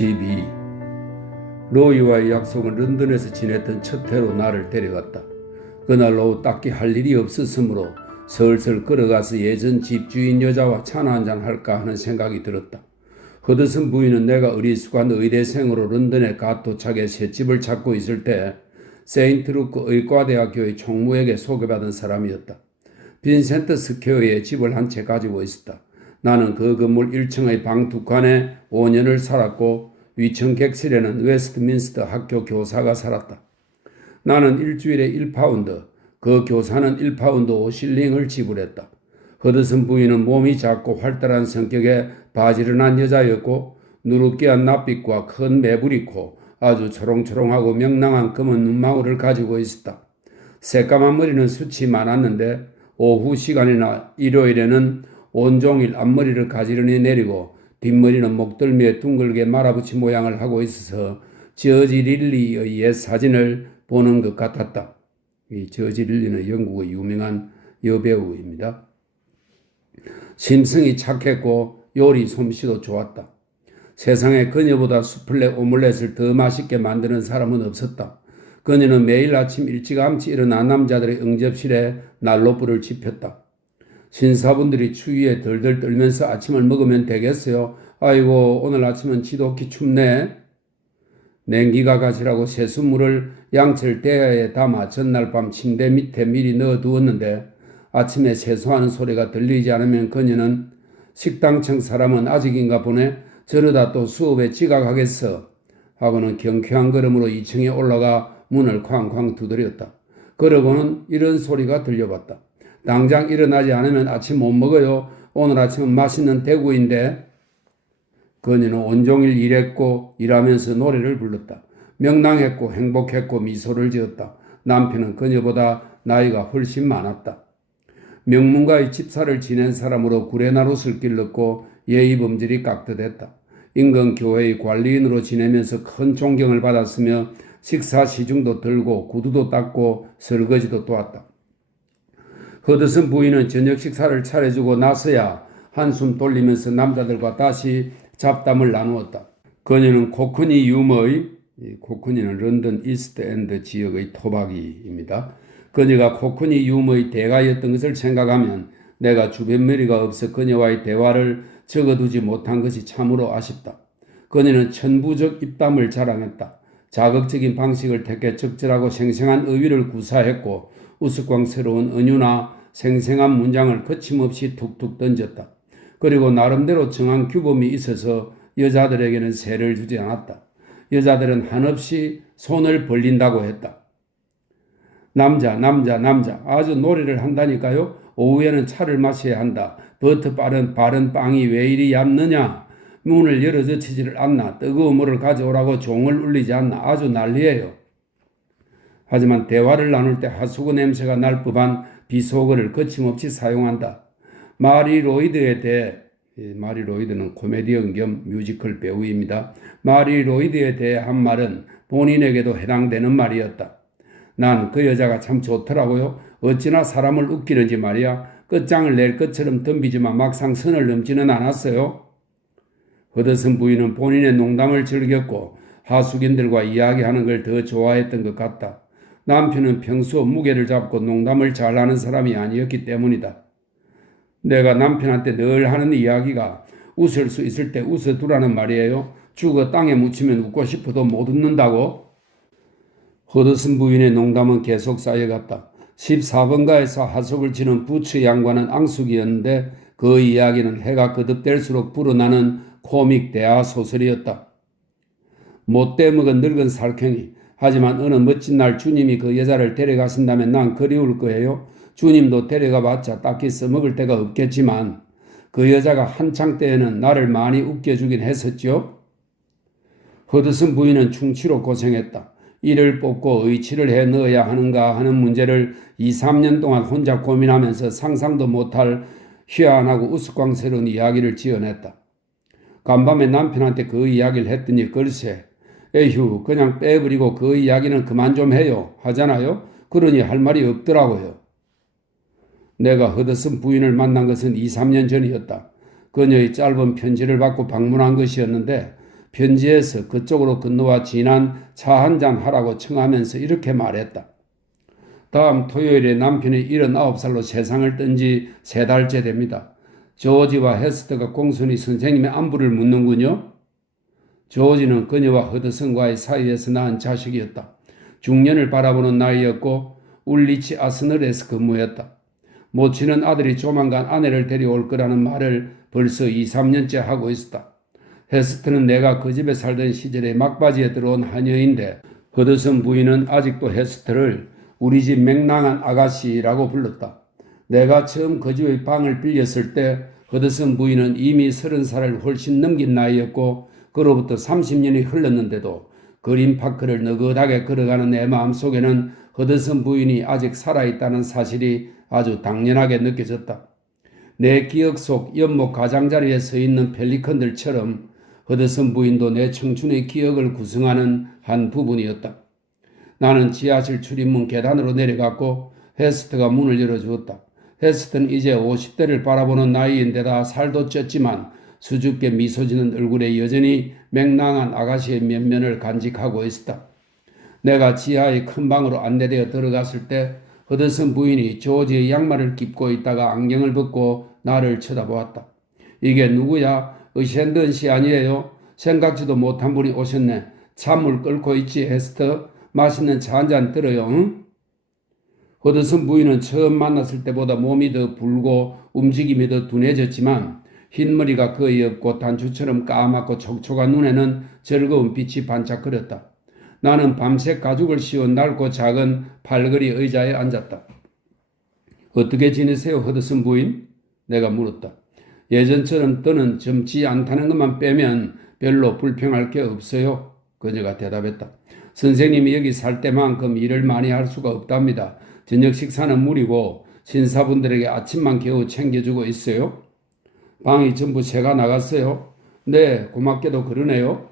12. 로이와의 약속은 런던에서 지냈던 첫 해로 나를 데려갔다. 그날 오후 딱히 할 일이 없었으므로 슬슬 걸어가서 예전 집주인 여자와 차나 한잔 할까 하는 생각이 들었다. 허드슨 부인은 내가 어리숙한 의대생으로 런던에 갓 도착해 셋집을 찾고 있을 때 세인트루크 의과대학교의 총무에게 소개받은 사람이었다. 빈센트 스퀘어에 집을 한 채 가지고 있었다. 나는 그 건물 1층의 방 2칸에 5년을 살았고 위층 객실에는 웨스트민스터 학교 교사가 살았다. 나는 일주일에 1파운드, 그 교사는 1파운드 5실링을 지불했다. 허드슨 부인은 몸이 작고 활달한 성격의 바지런한 여자였고 누룩기한 낯빛과 큰 매부리코, 아주 초롱초롱하고 명랑한 검은 눈망울을 가지고 있었다. 새까만 머리는 숱이 많았는데 오후 시간이나 일요일에는 온종일 앞머리를 가지런히 내리고 뒷머리는 목덜미에 둥글게 말아붙인 모양을 하고 있어서 저지 릴리의 옛 사진을 보는 것 같았다. 이 저지 릴리는 영국의 유명한 여배우입니다. 심성이 착했고 요리 솜씨도 좋았다. 세상에 그녀보다 수플레 오믈렛을 더 맛있게 만드는 사람은 없었다. 그녀는 매일 아침 일찌감치 일어나 남자들의 응접실에 난로불을 지폈다. 신사분들이 추위에 덜덜 떨면서 아침을 먹으면 되겠어요. 아이고 오늘 아침은 지독히 춥네. 냉기가 가시라고 세수물을 양철 대야에 담아 전날 밤 침대 밑에 미리 넣어두었는데 아침에 세수하는 소리가 들리지 않으면 그녀는 식당청 사람은 아직인가 보네. 저러다 또 수업에 지각하겠어. 하고는 경쾌한 걸음으로 2층에 올라가 문을 쾅쾅 두드렸다. 그러고는 이런 소리가 들려봤다. 당장 일어나지 않으면 아침 못 먹어요. 오늘 아침은 맛있는 대구인데. 그녀는 온종일 일했고 일하면서 노래를 불렀다. 명랑했고 행복했고 미소를 지었다. 남편은 그녀보다 나이가 훨씬 많았다. 명문가의 집사를 지낸 사람으로 구레나룻을 길렀고 예의범절이 깍듯했다. 인근 교회의 관리인으로 지내면서 큰 존경을 받았으며 식사 시중도 들고 구두도 닦고 설거지도 도왔다. 허드슨 부인은 저녁 식사를 차려주고 나서야 한숨 돌리면서 남자들과 다시 잡담을 나누었다. 그녀는 코크니 유머의, 코크니는 런던 이스트엔드 지역의 토박이입니다. 그녀가 코크니 유머의 대가였던 것을 생각하면 내가 주변머리가 없어 그녀와의 대화를 적어두지 못한 것이 참으로 아쉽다. 그녀는 천부적 입담을 자랑했다. 자극적인 방식을 택해 적절하고 생생한 어휘를 구사했고 우스꽝스러운 은유나 생생한 문장을 거침없이 툭툭 던졌다. 그리고 나름대로 정한 규범이 있어서 여자들에게는 세를 주지 않았다. 여자들은 한없이 손을 벌린다고 했다. 남자 아주 노래를 한다니까요. 오후에는 차를 마셔야 한다. 버터 바른 빵이 왜 이리 얇느냐. 문을 열어젖히지를 않나. 뜨거운 물을 가져오라고 종을 울리지 않나. 아주 난리예요. 하지만 대화를 나눌 때 하수구 냄새가 날 법한 비속어를 거침없이 사용한다. 마리 로이드는 코미디언 겸 뮤지컬 배우입니다. 마리 로이드에 대해 한 말은 본인에게도 해당되는 말이었다. 난 그 여자가 참 좋더라고요. 어찌나 사람을 웃기는지 말이야. 끝장을 낼 것처럼 덤비지만 막상 선을 넘지는 않았어요. 허드슨 부인은 본인의 농담을 즐겼고 하숙인들과 이야기하는 걸 더 좋아했던 것 같다. 남편은 평소 무게를 잡고 농담을 잘하는 사람이 아니었기 때문이다. 내가 남편한테 늘 하는 이야기가 웃을 수 있을 때 웃어두라는 말이에요. 죽어 땅에 묻히면 웃고 싶어도 못 웃는다고. 허드슨 부인의 농담은 계속 쌓여갔다. 14번가에서 하숙을 치는 부츠 양반은 앙숙이었는데 그 이야기는 해가 거듭될수록 불어나는 코믹 대하 소설이었다. 못돼 먹은 늙은 살쾡이. 하지만 어느 멋진 날 주님이 그 여자를 데려가신다면 난 그리울 거예요. 주님도 데려가봤자 딱히 써먹을 데가 없겠지만 그 여자가 한창 때에는 나를 많이 웃겨주긴 했었죠. 허드슨 부인은 충치로 고생했다. 이를 뽑고 의치를 해 넣어야 하는가 하는 문제를 2-3년 동안 혼자 고민하면서 상상도 못할 희한하고 우스꽝스러운 이야기를 지어냈다. 간밤에 남편한테 그 이야기를 했더니 글쎄 에휴 그냥 빼버리고 그 이야기는 그만 좀 해요 하잖아요. 그러니 할 말이 없더라고요. 내가 허드슨 부인을 만난 것은 2-3년 전이었다. 그녀의 짧은 편지를 받고 방문한 것이었는데 편지에서 그쪽으로 건너와 진한 차 한잔 하라고 청하면서 이렇게 말했다. 다음 토요일에 남편이 79살로 세상을 뜬 지 3달째 됩니다. 조지와 헤스터가 공손히 선생님의 안부를 묻는군요. 조지는 그녀와 허드슨과의 사이에서 낳은 자식이었다. 중년을 바라보는 나이였고 울리치 아스널에서 근무했다. 모친은 아들이 조만간 아내를 데려올 거라는 말을 벌써 2, 3년째 하고 있었다. 헤스트는 내가 그 집에 살던 시절에 막바지에 들어온 하녀인데 허드슨 부인은 아직도 헤스트를 우리 집 맹랑한 아가씨라고 불렀다. 내가 처음 그 집의 방을 빌렸을 때 허드슨 부인은 이미 30살을 훨씬 넘긴 나이였고 그로부터 30년이 흘렀는데도 그린파크를 너긋하게 걸어가는 내 마음속에는 허드슨 부인이 아직 살아있다는 사실이 아주 당연하게 느껴졌다. 내 기억 속 연못 가장자리에 서 있는 펠리컨들처럼 허드슨 부인도 내 청춘의 기억을 구성하는 한 부분이었다. 나는 지하실 출입문 계단으로 내려갔고 헤스트가 문을 열어주었다. 헤스트는 이제 50대를 바라보는 나이인데다 살도 쪘지만 수줍게 미소 지는 얼굴에 여전히 맹랑한 아가씨의 면면을 간직하고 있었다. 내가 지하의 큰 방으로 안내되어 들어갔을 때 허드슨 부인이 조지의 양말을 깁고 있다가 안경을 벗고 나를 쳐다보았다. 이게 누구야? 샌든 씨 아니에요? 생각지도 못한 분이 오셨네. 찬물 끓고 있지 헤스터? 맛있는 차 한잔 들어요. 응? 허드슨 부인은 처음 만났을 때보다 몸이 더 붉고 움직임이 더 둔해졌지만 흰머리가 거의 없고 단추처럼 까맣고 촉촉한 눈에는 즐거운 빛이 반짝거렸다. 나는 밤새 가죽을 씌운 낡고 작은 팔걸이 의자에 앉았다. 어떻게 지내세요, 허드슨 부인? 내가 물었다. 예전처럼 떠는 젊지 않다는 것만 빼면 별로 불평할 게 없어요. 그녀가 대답했다. 선생님이 여기 살 때만큼 일을 많이 할 수가 없답니다. 저녁 식사는 무리고 신사분들에게 아침만 겨우 챙겨주고 있어요. 방이 전부 새가 나갔어요. 네, 고맙게도 그러네요.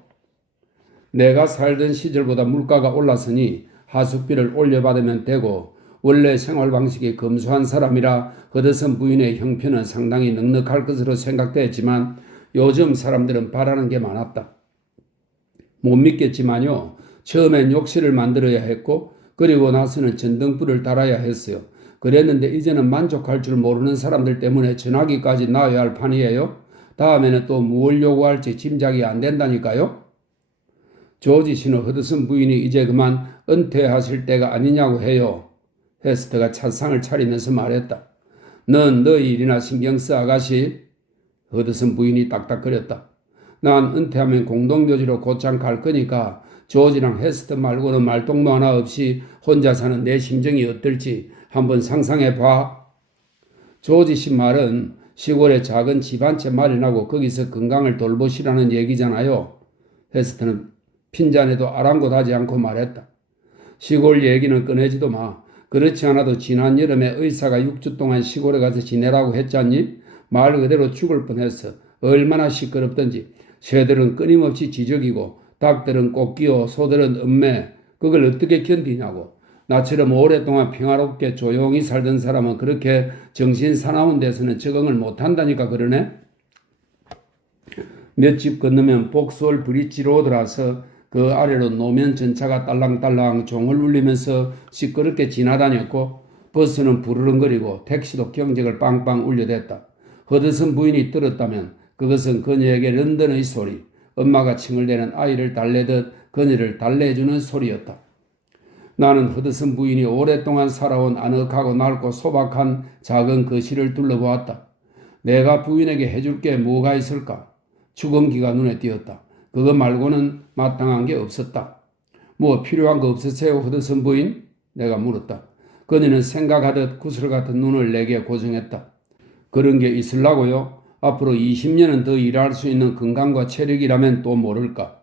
내가 살던 시절보다 물가가 올랐으니 하숙비를 올려받으면 되고 원래 생활 방식이 검소한 사람이라 허드슨 부인의 형편은 상당히 넉넉할 것으로 생각되었지만 요즘 사람들은 바라는 게 많았다. 못 믿겠지만요. 처음엔 욕실을 만들어야 했고 그리고 나서는 전등불을 달아야 했어요. 그랬는데 이제는 만족할 줄 모르는 사람들 때문에 전화기까지 놔야 할 판이에요. 다음에는 또 무엇을 요구할지 짐작이 안 된다니까요. 조지 씨는 허드슨 부인이 이제 그만 은퇴하실 때가 아니냐고 해요. 헤스터가 차상을 차리면서 말했다. 넌 너희 일이나 신경 써 아가씨. 허드슨 부인이 딱딱거렸다. 난 은퇴하면 공동묘지로 곧장 갈 거니까 조지랑 헤스터 말고는 말동무 하나 없이 혼자 사는 내 심정이 어떨지 한번 상상해 봐. 조지 씨 말은 시골에 작은 집 한 채 마련하고 거기서 건강을 돌보시라는 얘기잖아요. 헤스터는 핀잔에도 아랑곳하지 않고 말했다. 시골 얘기는 꺼내지도 마. 그렇지 않아도 지난 여름에 의사가 6주 동안 시골에 가서 지내라고 했잖니? 말 그대로 죽을 뻔했어. 얼마나 시끄럽던지. 새들은 끊임없이 지저귀고 닭들은 꽃기어 소들은 음매. 그걸 어떻게 견디냐고. 나처럼 오랫동안 평화롭게 조용히 살던 사람은 그렇게 정신 사나운 데서는 적응을 못한다니까 그러네. 몇 집 건너면 복수월 브릿지 로드라서 그 아래로 노면 전차가 딸랑딸랑 종을 울리면서 시끄럽게 지나다녔고 버스는 부르릉거리고 택시도 경적을 빵빵 울려댔다. 허드슨 부인이 들었다면 그것은 그녀에게 런던의 소리, 엄마가 칭얼대는 아이를 달래듯 그녀를 달래주는 소리였다. 나는 허드슨 부인이 오랫동안 살아온 아늑하고 낡고 소박한 작은 거실을 둘러보았다. 내가 부인에게 해줄 게 뭐가 있을까? 주검기가 눈에 띄었다. 그거 말고는 마땅한 게 없었다. 뭐 필요한 거 없으세요, 허드슨 부인? 내가 물었다. 그녀는 생각하듯 구슬 같은 눈을 내게 고정했다. 그런 게 있으려고요? 앞으로 20년은 더 일할 수 있는 건강과 체력이라면 또 모를까?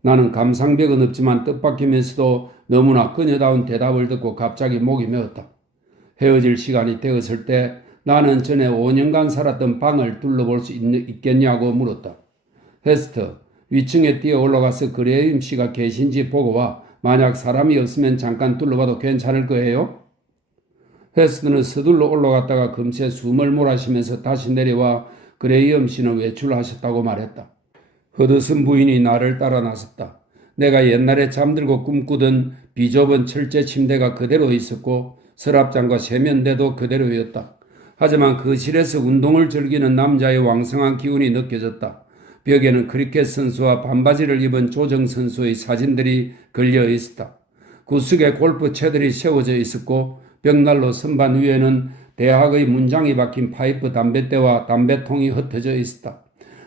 나는 감상벽은 없지만 뜻밖이면서도 너무나 그녀다운 대답을 듣고 갑자기 목이 메었다. 헤어질 시간이 되었을 때 나는 전에 5년간 살았던 방을 둘러볼 수 있겠냐고 물었다. 헤스터, 위층에 뛰어 올라가서 그레임 씨가 계신지 보고 와. 만약 사람이 없으면 잠깐 둘러봐도 괜찮을 거예요? 헤스터는 서둘러 올라갔다가 금세 숨을 몰아쉬면서 다시 내려와 그레이엄 씨는 외출하셨다고 말했다. 허드슨 부인이 나를 따라 나섰다. 내가 옛날에 잠들고 꿈꾸던 비좁은 철제 침대가 그대로 있었고 서랍장과 세면대도 그대로였다. 하지만 거실에서 운동을 즐기는 남자의 왕성한 기운이 느껴졌다. 벽에는 크리켓 선수와 반바지를 입은 조정 선수의 사진들이 걸려 있었다. 구석에 골프채들이 세워져 있었고 벽난로 선반 위에는 대학의 문장이 박힌 파이프 담뱃대와 담배통이 흩어져 있었다.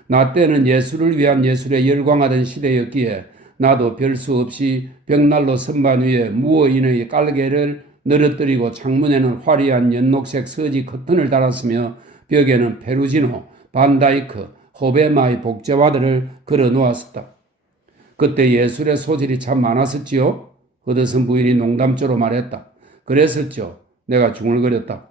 나 때는 예술을 위한 예술에 열광하던 시대였기에 나도 별 수 없이 벽난로 선반 위에 무어인의 깔개를 늘어뜨리고 창문에는 화려한 연녹색 서지 커튼을 달았으며 벽에는 페루지노, 반다이크, 호베마의 복제화들을 걸어 놓았었다. 그때 예술의 소질이 참 많았었지요? 허드슨 부인이 농담조로 말했다. 그랬었죠. 내가 중얼거렸다.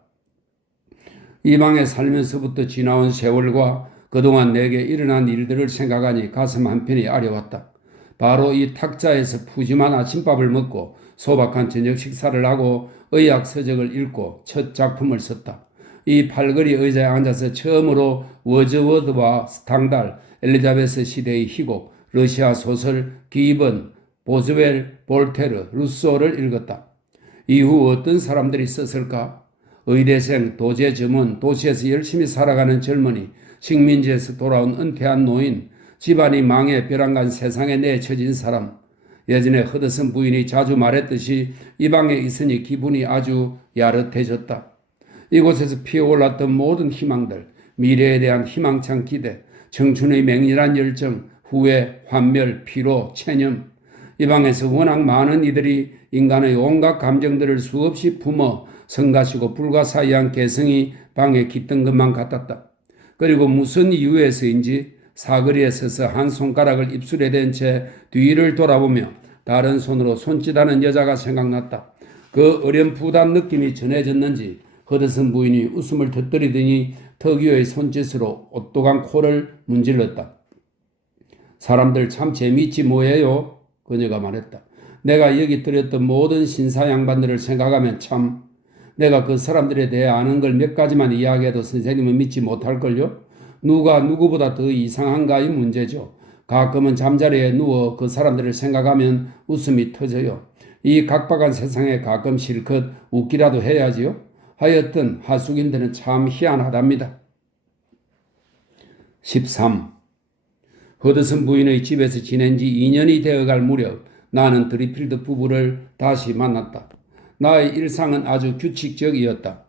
이 방에 살면서부터 지나온 세월과 그동안 내게 일어난 일들을 생각하니 가슴 한편이 아려왔다. 바로 이 탁자에서 푸짐한 아침밥을 먹고 소박한 저녁 식사를 하고 의학 서적을 읽고 첫 작품을 썼다. 이 팔걸이 의자에 앉아서 처음으로 워즈워드와 스탕달, 엘리자베스 시대의 희곡, 러시아 소설, 기번, 보즈웰, 볼테르, 루소를 읽었다. 이후 어떤 사람들이 썼을까? 의대생, 도제 점원, 도시에서 열심히 살아가는 젊은이, 식민지에서 돌아온 은퇴한 노인, 집안이 망해 벼랑간 세상에 내쳐진 사람. 예전에 허드슨 부인이 자주 말했듯이 이 방에 있으니 기분이 아주 야릇해졌다. 이곳에서 피어올랐던 모든 희망들, 미래에 대한 희망찬 기대, 청춘의 맹렬한 열정, 후회, 환멸, 피로, 체념. 이 방에서 워낙 많은 이들이 인간의 온갖 감정들을 수없이 품어 성가시고 불가사의한 개성이 방에 깃든 것만 같았다. 그리고 무슨 이유에서인지 사거리에 서서 한 손가락을 입술에 댄 채 뒤를 돌아보며 다른 손으로 손짓하는 여자가 생각났다. 그 어렴풋한 느낌이 전해졌는지 허드슨 부인이 웃음을 터뜨리더니 특유의 손짓으로 오똑한 코를 문질렀다. 사람들 참 재미있지 뭐예요? 그녀가 말했다. 내가 여기 들였던 모든 신사 양반들을 생각하면 참 내가 그 사람들에 대해 아는 걸 몇 가지만 이야기해도 선생님은 믿지 못할걸요? 누가 누구보다 더 이상한가 이 문제죠. 가끔은 잠자리에 누워 그 사람들을 생각하면 웃음이 터져요. 이 각박한 세상에 가끔 실컷 웃기라도 해야지요. 하여튼 하숙인들은 참 희한하답니다. 13. 허드슨 부인의 집에서 지낸 지 2년이 되어갈 무렵 나는 드리필드 부부를 다시 만났다. 나의 일상은 아주 규칙적이었다.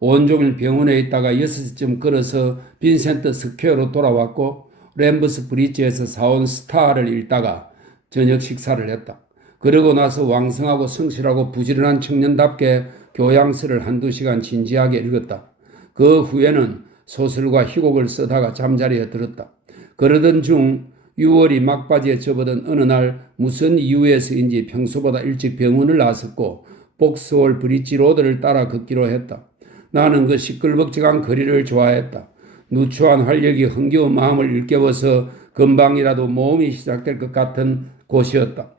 온종일 병원에 있다가 6시쯤 걸어서 빈센트 스퀘어로 돌아왔고 램버스 브리지에서 사온 스타를 읽다가 저녁 식사를 했다. 그러고 나서 왕성하고 성실하고 부지런한 청년답게 교양서를 한두 시간 진지하게 읽었다. 그 후에는 소설과 희곡을 쓰다가 잠자리에 들었다. 그러던 중 6월이 막바지에 접어든 어느 날 무슨 이유에서인지 평소보다 일찍 병원을 나섰고 복스홀 브릿지 로드를 따라 걷기로 했다. 나는 그 시끌벅적한 거리를 좋아했다. 누추한 활력이 흥겨운 마음을 일깨워서 금방이라도 모험이 시작될 것 같은 곳이었다.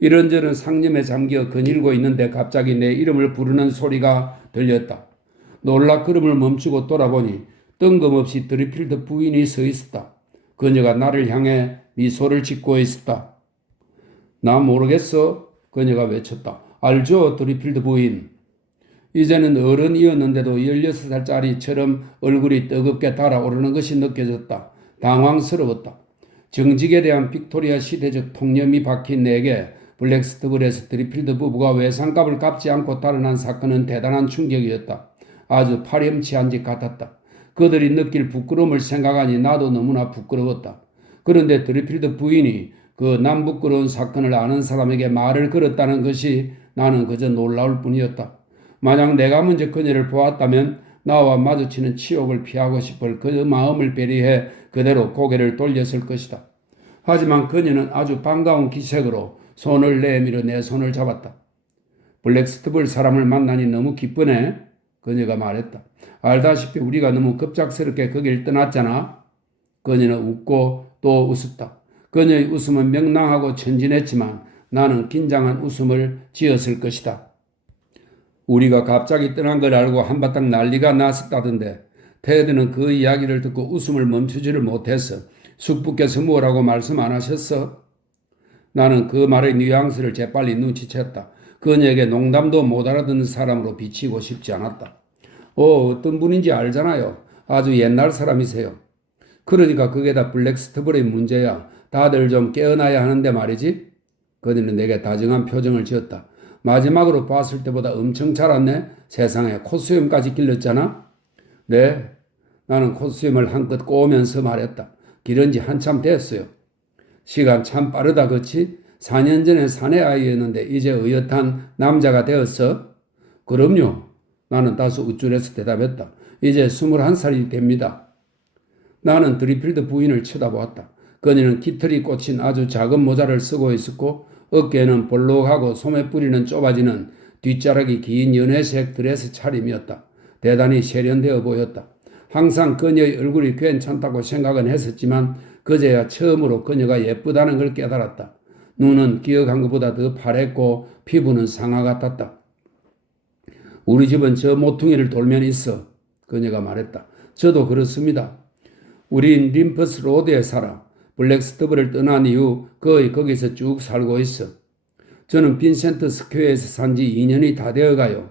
이런저런 상념에 잠겨 거닐고 있는데 갑자기 내 이름을 부르는 소리가 들렸다. 놀라 걸음을 멈추고 돌아보니 뜬금없이 드리필드 부인이 서 있었다. 그녀가 나를 향해 미소를 짓고 있었다. 나 모르겠어? 그녀가 외쳤다. 알죠, 드리필드 부인. 이제는 어른이었는데도 16살짜리처럼 얼굴이 뜨겁게 달아오르는 것이 느껴졌다. 당황스러웠다. 정직에 대한 빅토리아 시대적 통념이 박힌 내게 블랙스터블에서 드리필드 부부가 외상값을 갚지 않고 달아난 사건은 대단한 충격이었다. 아주 파렴치한 짓 같았다. 그들이 느낄 부끄러움을 생각하니 나도 너무나 부끄러웠다. 그런데 드리필드 부인이 그 남부끄러운 사건을 아는 사람에게 말을 걸었다는 것이 나는 그저 놀라울 뿐이었다. 만약 내가 먼저 그녀를 보았다면 나와 마주치는 치욕을 피하고 싶을 그 마음을 배려해 그대로 고개를 돌렸을 것이다. 하지만 그녀는 아주 반가운 기색으로 손을 내밀어 내 손을 잡았다. 블랙스터블 사람을 만나니 너무 기쁘네. 그녀가 말했다. 알다시피 우리가 너무 급작스럽게 거길 떠났잖아. 그녀는 웃고 또 웃었다. 그녀의 웃음은 명랑하고 천진했지만 나는 긴장한 웃음을 지었을 것이다. 우리가 갑자기 떠난 걸 알고 한바탕 난리가 났었다던데 테드는 그 이야기를 듣고 웃음을 멈추지를 못했어. 숙부께서 뭐라고 말씀 안 하셨어? 나는 그 말의 뉘앙스를 재빨리 눈치챘다. 그녀에게 농담도 못 알아듣는 사람으로 비치고 싶지 않았다. 어떤 분인지 알잖아요. 아주 옛날 사람이세요. 그러니까 그게 다 블랙스터블의 문제야. 다들 좀 깨어나야 하는데 말이지. 그녀는 내게 다정한 표정을 지었다. 마지막으로 봤을 때보다 엄청 자랐네. 세상에 콧수염까지 길렀잖아. 네. 나는 콧수염을 한껏 꼬으면서 말했다. 기른 지 한참 됐어요. 시간 참 빠르다 그치? 4년 전에 사내 아이였는데 이제 의젓한 남자가 되었어? 그럼요. 나는 다소 우쭐해서 대답했다. 이제 21살이 됩니다. 나는 드리필드 부인을 쳐다보았다. 그녀는 깃털이 꽂힌 아주 작은 모자를 쓰고 있었고 어깨에는 볼록하고 소매 뿌리는 좁아지는 뒷자락이 긴 연회색 드레스 차림이었다. 대단히 세련되어 보였다. 항상 그녀의 얼굴이 괜찮다고 생각은 했었지만 그제야 처음으로 그녀가 예쁘다는 걸 깨달았다. 눈은 기억한 것보다 더 파랬고 피부는 상아 같았다. 우리 집은 저 모퉁이를 돌면 있어. 그녀가 말했다. 저도 그렇습니다. 우린 림퍼스 로드에 살아. 블랙스터블을 떠난 이후 거의 거기서 쭉 살고 있어. 저는 빈센트 스퀘어에서 산 지 2년이 다 되어가요.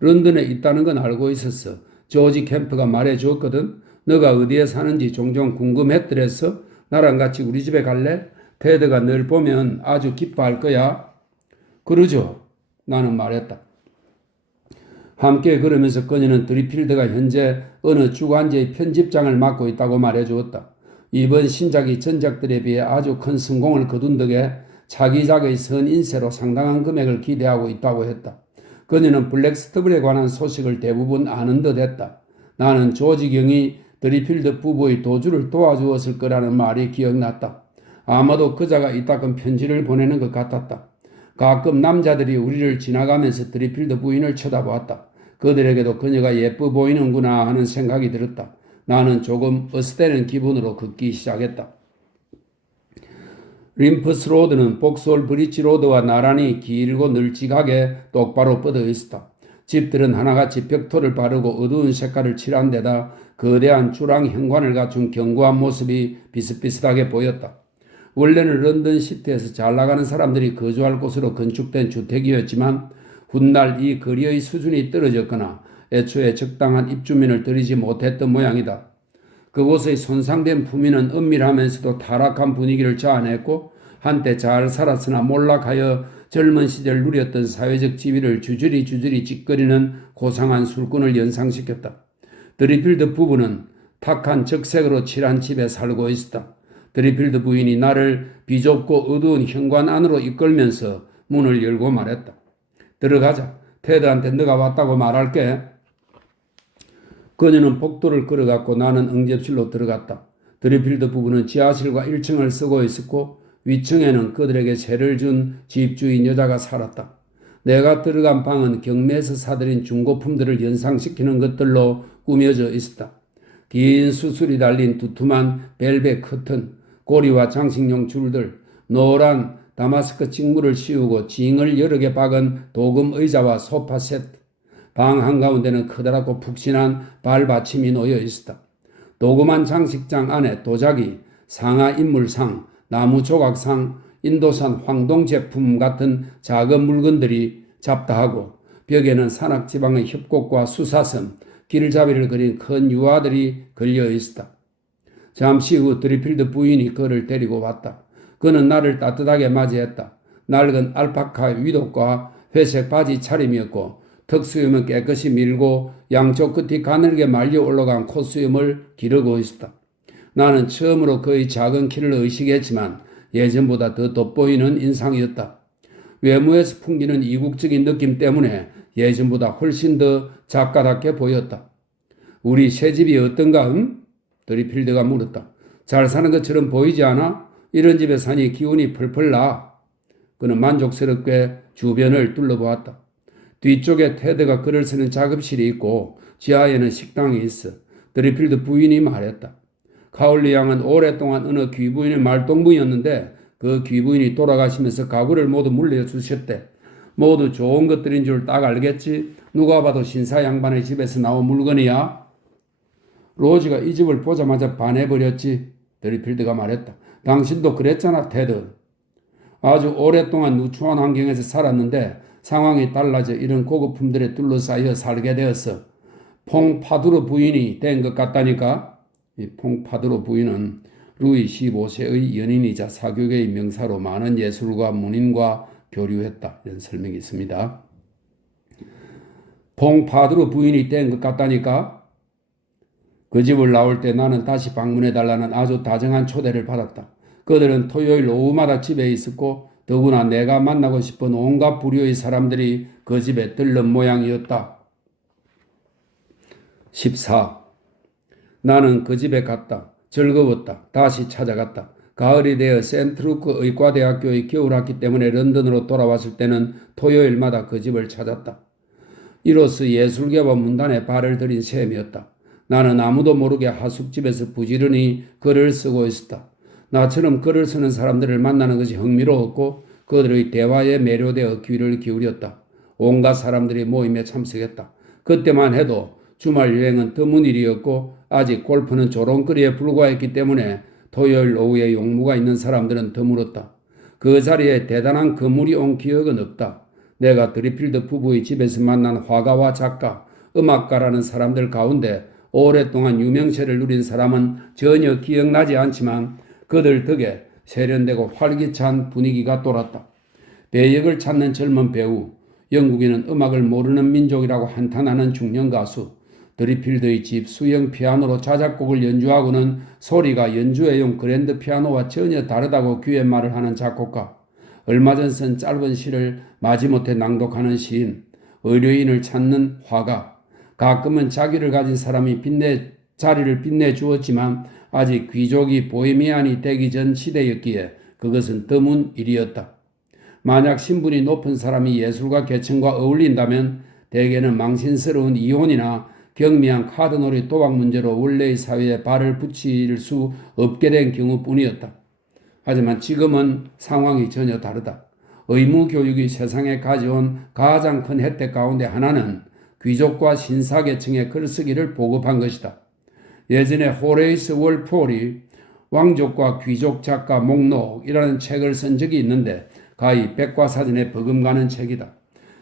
런던에 있다는 건 알고 있었어. 조지 캠프가 말해주었거든. 너가 어디에 사는지 종종 궁금했더랬어. 나랑 같이 우리 집에 갈래? 테드가 널 보면 아주 기뻐할 거야. 그러죠. 나는 말했다. 함께 걸으면서 그녀는 드리필드가 현재 어느 주간지의 편집장을 맡고 있다고 말해주었다. 이번 신작이 전작들에 비해 아주 큰 성공을 거둔 덕에 차기작의 선인세로 상당한 금액을 기대하고 있다고 했다. 그녀는 블랙스터블에 관한 소식을 대부분 아는 듯 했다. 나는 조지 경이 드리필드 부부의 도주를 도와주었을 거라는 말이 기억났다. 아마도 그자가 이따금 편지를 보내는 것 같았다. 가끔 남자들이 우리를 지나가면서 드리필드 부인을 쳐다보았다. 그들에게도 그녀가 예뻐 보이는구나 하는 생각이 들었다. 나는 조금 어스대는 기분으로 걷기 시작했다. 림퍼스 로드는 복스홀 브릿지 로드와 나란히 길고 널찍하게 똑바로 뻗어 있었다. 집들은 하나같이 벽토를 바르고 어두운 색깔을 칠한 데다 거대한 주랑 현관을 갖춘 견고한 모습이 비슷비슷하게 보였다. 원래는 런던 시티에서 잘 나가는 사람들이 거주할 곳으로 건축된 주택이었지만 훗날 이 거리의 수준이 떨어졌거나 애초에 적당한 입주민을 들이지 못했던 모양이다. 그곳의 손상된 품위는 은밀하면서도 타락한 분위기를 자아냈고 한때 잘 살았으나 몰락하여 젊은 시절 누렸던 사회적 지위를 주저리 찌꺼리는 고상한 술꾼을 연상시켰다. 드리필드 부부는 탁한 적색으로 칠한 집에 살고 있었다. 드리필드 부인이 나를 비좁고 어두운 현관 안으로 이끌면서 문을 열고 말했다. 들어가자. 테드한테 너가 왔다고 말할게. 그녀는 복도를 걸어갔고 나는 응접실로 들어갔다. 드리필드 부부는 지하실과 1층을 쓰고 있었고 위층에는 그들에게 세를 준 집주인 여자가 살았다. 내가 들어간 방은 경매에서 사들인 중고품들을 연상시키는 것들로 꾸며져 있었다. 긴 수술이 달린 두툼한 벨벳 커튼, 고리와 장식용 줄들, 노란 다마스크 직물을 씌우고 징을 여러 개 박은 도금 의자와 소파 세트, 방 한가운데는 커다랗고 푹신한 발받침이 놓여 있었다. 도금한 장식장 안에 도자기, 상하 인물상, 나무 조각상, 인도산 황동 제품 같은 작은 물건들이 잡다하고 벽에는 산악지방의 협곡과 수사섬, 길잡이를 그린 큰 유화들이 걸려 있었다. 잠시 후 드리필드 부인이 그를 데리고 왔다. 그는 나를 따뜻하게 맞이했다. 낡은 알파카 위독과 회색 바지 차림이었고 턱수염은 깨끗이 밀고 양쪽 끝이 가늘게 말려 올라간 콧수염을 기르고 있었다. 나는 처음으로 그의 작은 키를 의식했지만 예전보다 더 돋보이는 인상이었다. 외모에서 풍기는 이국적인 느낌 때문에 예전보다 훨씬 더 작가답게 보였다. 우리 새집이 어떤가? 드리필드가 물었다. 잘 사는 것처럼 보이지 않아? 이런 집에 사니 기운이 펄펄 나. 그는 만족스럽게 주변을 둘러보았다. 뒤쪽에 테드가 글을 쓰는 작업실이 있고 지하에는 식당이 있어. 드리필드 부인이 말했다. 카울리 양은 오랫동안 어느 귀부인의 말동무였는데 그 귀부인이 돌아가시면서 가구를 모두 물려주셨대. 모두 좋은 것들인 줄 딱 알겠지? 누가 봐도 신사 양반의 집에서 나온 물건이야. 로지가 이 집을 보자마자 반해버렸지. 드리필드가 말했다. 당신도 그랬잖아, 테드. 아주 오랫동안 누추한 환경에서 살았는데 상황이 달라져 이런 고급품들에 둘러싸여 살게 되었어. 퐁파두르 부인이 된 것 같다니까. 이 퐁파두르 부인은 루이 15세의 연인이자 사교계의 명사로 많은 예술가 문인과 교류했다. 이런 설명이 있습니다. 퐁파두르 부인이 된 것 같다니까. 그 집을 나올 때 나는 다시 방문해달라는 아주 다정한 초대를 받았다. 그들은 토요일 오후마다 집에 있었고 더구나 내가 만나고 싶은 온갖 부류의 사람들이 그 집에 들른 모양이었다. 14. 나는 그 집에 갔다. 즐거웠다. 다시 찾아갔다. 가을이 되어 센트루크 의과대학교의 겨울학기 때문에 런던으로 돌아왔을 때는 토요일마다 그 집을 찾았다. 이로써 예술계와 문단에 발을 들인 셈이었다. 나는 아무도 모르게 하숙집에서 부지런히 글을 쓰고 있었다. 나처럼 글을 쓰는 사람들을 만나는 것이 흥미로웠고 그들의 대화에 매료되어 귀를 기울였다. 온갖 사람들이 모임에 참석했다. 그때만 해도 주말 여행은 드문 일이었고 아직 골프는 조롱거리에 불과했기 때문에 토요일 오후에 용무가 있는 사람들은 드물었다. 그 자리에 대단한 거물이 온 기억은 없다. 내가 드리필드 부부의 집에서 만난 화가와 작가, 음악가라는 사람들 가운데 오랫동안 유명세를 누린 사람은 전혀 기억나지 않지만 그들 덕에 세련되고 활기찬 분위기가 돌았다. 배역을 찾는 젊은 배우, 영국인은 음악을 모르는 민족이라고 한탄하는 중년 가수, 드리필드의 집 수영 피아노로 자작곡을 연주하고는 소리가 연주회용 그랜드 피아노와 전혀 다르다고 귀에 말을 하는 작곡가, 얼마 전 쓴 짧은 시를 마지못해 낭독하는 시인, 의료인을 찾는 화가, 가끔은 자기를 가진 사람이 자리를 빛내주었지만 아직 귀족이 보헤미안이 되기 전 시대였기에 그것은 드문 일이었다. 만약 신분이 높은 사람이 예술가 계층과 어울린다면 대개는 망신스러운 이혼이나 경미한 카드놀이 도박 문제로 원래의 사회에 발을 붙일 수 없게 된 경우뿐이었다. 하지만 지금은 상황이 전혀 다르다. 의무교육이 세상에 가져온 가장 큰 혜택 가운데 하나는 귀족과 신사계층의 글쓰기를 보급한 것이다. 예전에 호레이스 월폴이 왕족과 귀족 작가 목록이라는 책을 쓴 적이 있는데 가히 백과사전에 버금가는 책이다.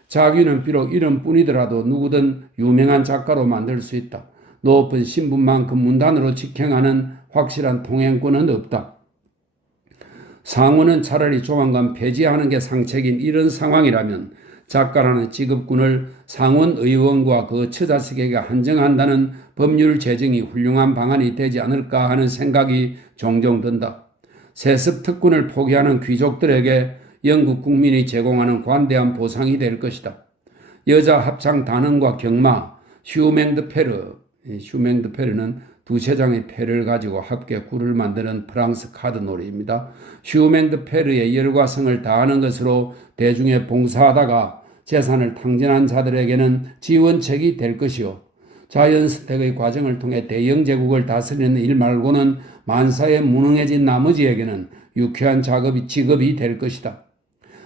자기는 비록 이름뿐이더라도 누구든 유명한 작가로 만들 수 있다. 높은 신분만큼 문단으로 직행하는 확실한 통행권은 없다. 상원은 차라리 조만간 폐지하는 게 상책인 이런 상황이라면 작가라는 직업군을 상원 의원과 그 처자식에게 한정한다는 법률 제정이 훌륭한 방안이 되지 않을까 하는 생각이 종종 든다. 세습 특권을 포기하는 귀족들에게 영국 국민이 제공하는 관대한 보상이 될 것이다. 여자 합창 단원과 경마, 슈맹드 페르는 두세 장의 패를 가지고 합계 굴을 만드는 프랑스 카드놀이입니다. 슈맹드 페르의 열과 성을 다하는 것으로 대중에 봉사하다가 재산을 탕진한 자들에게는 지원책이 될 것이요. 자연스택의 과정을 통해 대영 제국을 다스리는 일 말고는 만사에 무능해진 나머지에게는 유쾌한 직업이 될 것이다.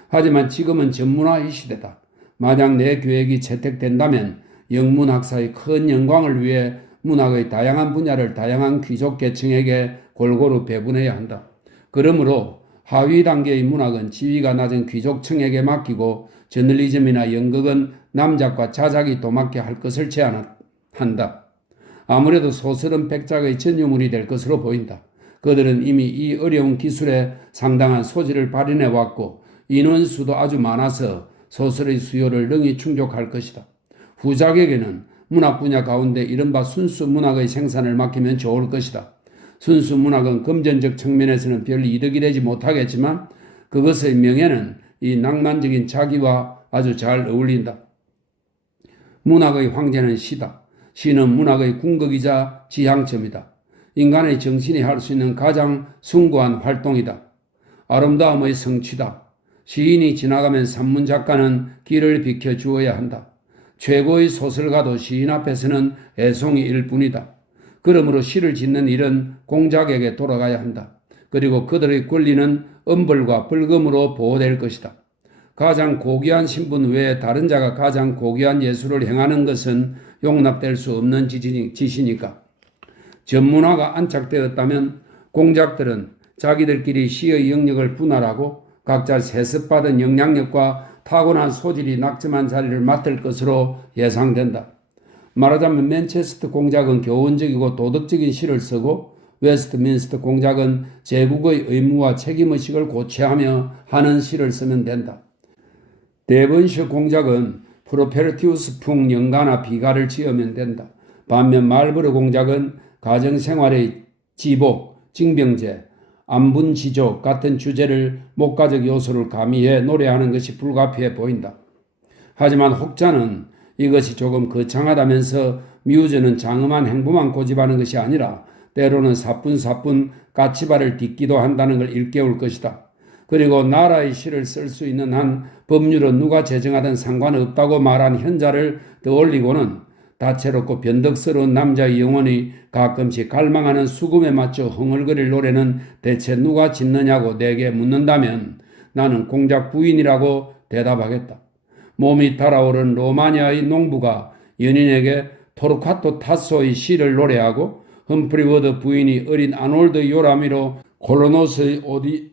하지만 지금은 전문화의 시대다. 만약 내 계획이 채택된다면 영문학사의 큰 영광을 위해 문학의 다양한 분야를 다양한 귀족 계층에게 골고루 배분해야 한다. 그러므로 하위 단계의 문학은 지위가 낮은 귀족층에게 맡기고 저널리즘이나 연극은 남작과 자작이 도맡게 할 것을 제안한다. 아무래도 소설은 백작의 전유물이 될 것으로 보인다. 그들은 이미 이 어려운 기술에 상당한 소질을 발휘해왔고 인원수도 아주 많아서 소설의 수요를 능히 충족할 것이다. 후작에게는 문학 분야 가운데 이른바 순수 문학의 생산을 맡기면 좋을 것이다. 순수 문학은 금전적 측면에서는 별 이득이 되지 못하겠지만 그것의 명예는 이 낭만적인 자기와 아주 잘 어울린다. 문학의 황제는 시다. 시는 문학의 궁극이자 지향점이다. 인간의 정신이 할 수 있는 가장 숭고한 활동이다. 아름다움의 성취다. 시인이 지나가면 산문 작가는 길을 비켜주어야 한다. 최고의 소설가도 시인 앞에서는 애송이일 뿐이다. 그러므로 시를 짓는 일은 공작에게 돌아가야 한다. 그리고 그들의 권리는 엄벌과 벌금으로 보호될 것이다. 가장 고귀한 신분 외에 다른 자가 가장 고귀한 예술을 행하는 것은 용납될 수 없는 짓이니까. 전문화가 안착되었다면 공작들은 자기들끼리 시의 영역을 분할하고 각자 세습받은 영향력과 타고난 소질이 낙점한 자리를 맡을 것으로 예상된다. 말하자면 맨체스터 공작은 교훈적이고 도덕적인 시를 쓰고 웨스트민스터 공작은 제국의 의무와 책임의식을 고취하며 하는 시를 쓰면 된다. 데번셔 공작은 프로페르티우스 풍 연가나 비가를 지으면 된다. 반면 말브르 공작은 가정생활의 지복, 징병제, 안분지족 같은 주제를 목가적 요소를 가미해 노래하는 것이 불가피해 보인다. 하지만 혹자는 이것이 조금 거창하다면서 뮤즈는 장엄한 행보만 고집하는 것이 아니라 때로는 사뿐사뿐 까치발을 딛기도 한다는 걸 일깨울 것이다. 그리고 나라의 시를 쓸 수 있는 한 법률은 누가 제정하든 상관없다고 말한 현자를 떠올리고는 다채롭고 변덕스러운 남자의 영혼이 가끔씩 갈망하는 수금에 맞춰 흥얼거릴 노래는 대체 누가 짓느냐고 내게 묻는다면 나는 공작 부인이라고 대답하겠다. 몸이 달아오른 로마니아의 농부가 연인에게 토르카토 타소의 시를 노래하고 험프리 워드 부인이 어린 아놀드 요라미로 콜로노스의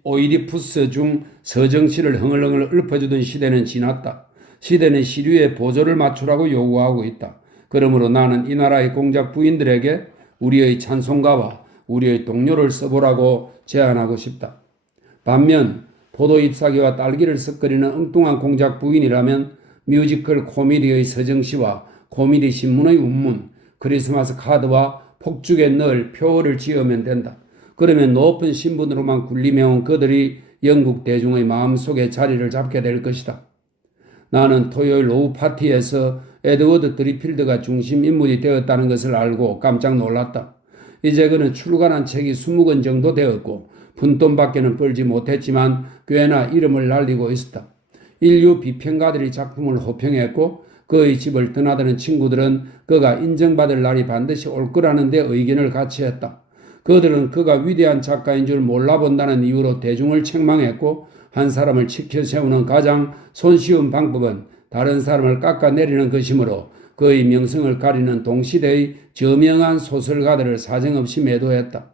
오이디푸스 중 서정시를 흥얼흥얼 읊어주던 시대는 지났다. 시대는 시류의 보조를 맞추라고 요구하고 있다. 그러므로 나는 이 나라의 공작 부인들에게 우리의 찬송가와 우리의 동료를 써보라고 제안하고 싶다. 반면 포도 잎사귀와 딸기를 섞거리는 엉뚱한 공작 부인이라면 뮤지컬 코미디의 서정시와 코미디 신문의 운문, 크리스마스 카드와 폭죽에 넣을 표어를 지으면 된다. 그러면 높은 신분으로만 군림해온 그들이 영국 대중의 마음속에 자리를 잡게 될 것이다. 나는 토요일 오후 파티에서 에드워드 드리필드가 중심 인물이 되었다는 것을 알고 깜짝 놀랐다. 이제 그는 출간한 책이 20권 정도 되었고 푼돈밖에는 벌지 못했지만 꽤나 이름을 날리고 있었다. 인류 비평가들이 작품을 호평했고 그의 집을 드나드는 친구들은 그가 인정받을 날이 반드시 올 거라는 데 의견을 같이 했다. 그들은 그가 위대한 작가인 줄 몰라본다는 이유로 대중을 책망했고 한 사람을 지켜세우는 가장 손쉬운 방법은 다른 사람을 깎아내리는 것이므로 그의 명성을 가리는 동시대의 저명한 소설가들을 사정없이 매도했다.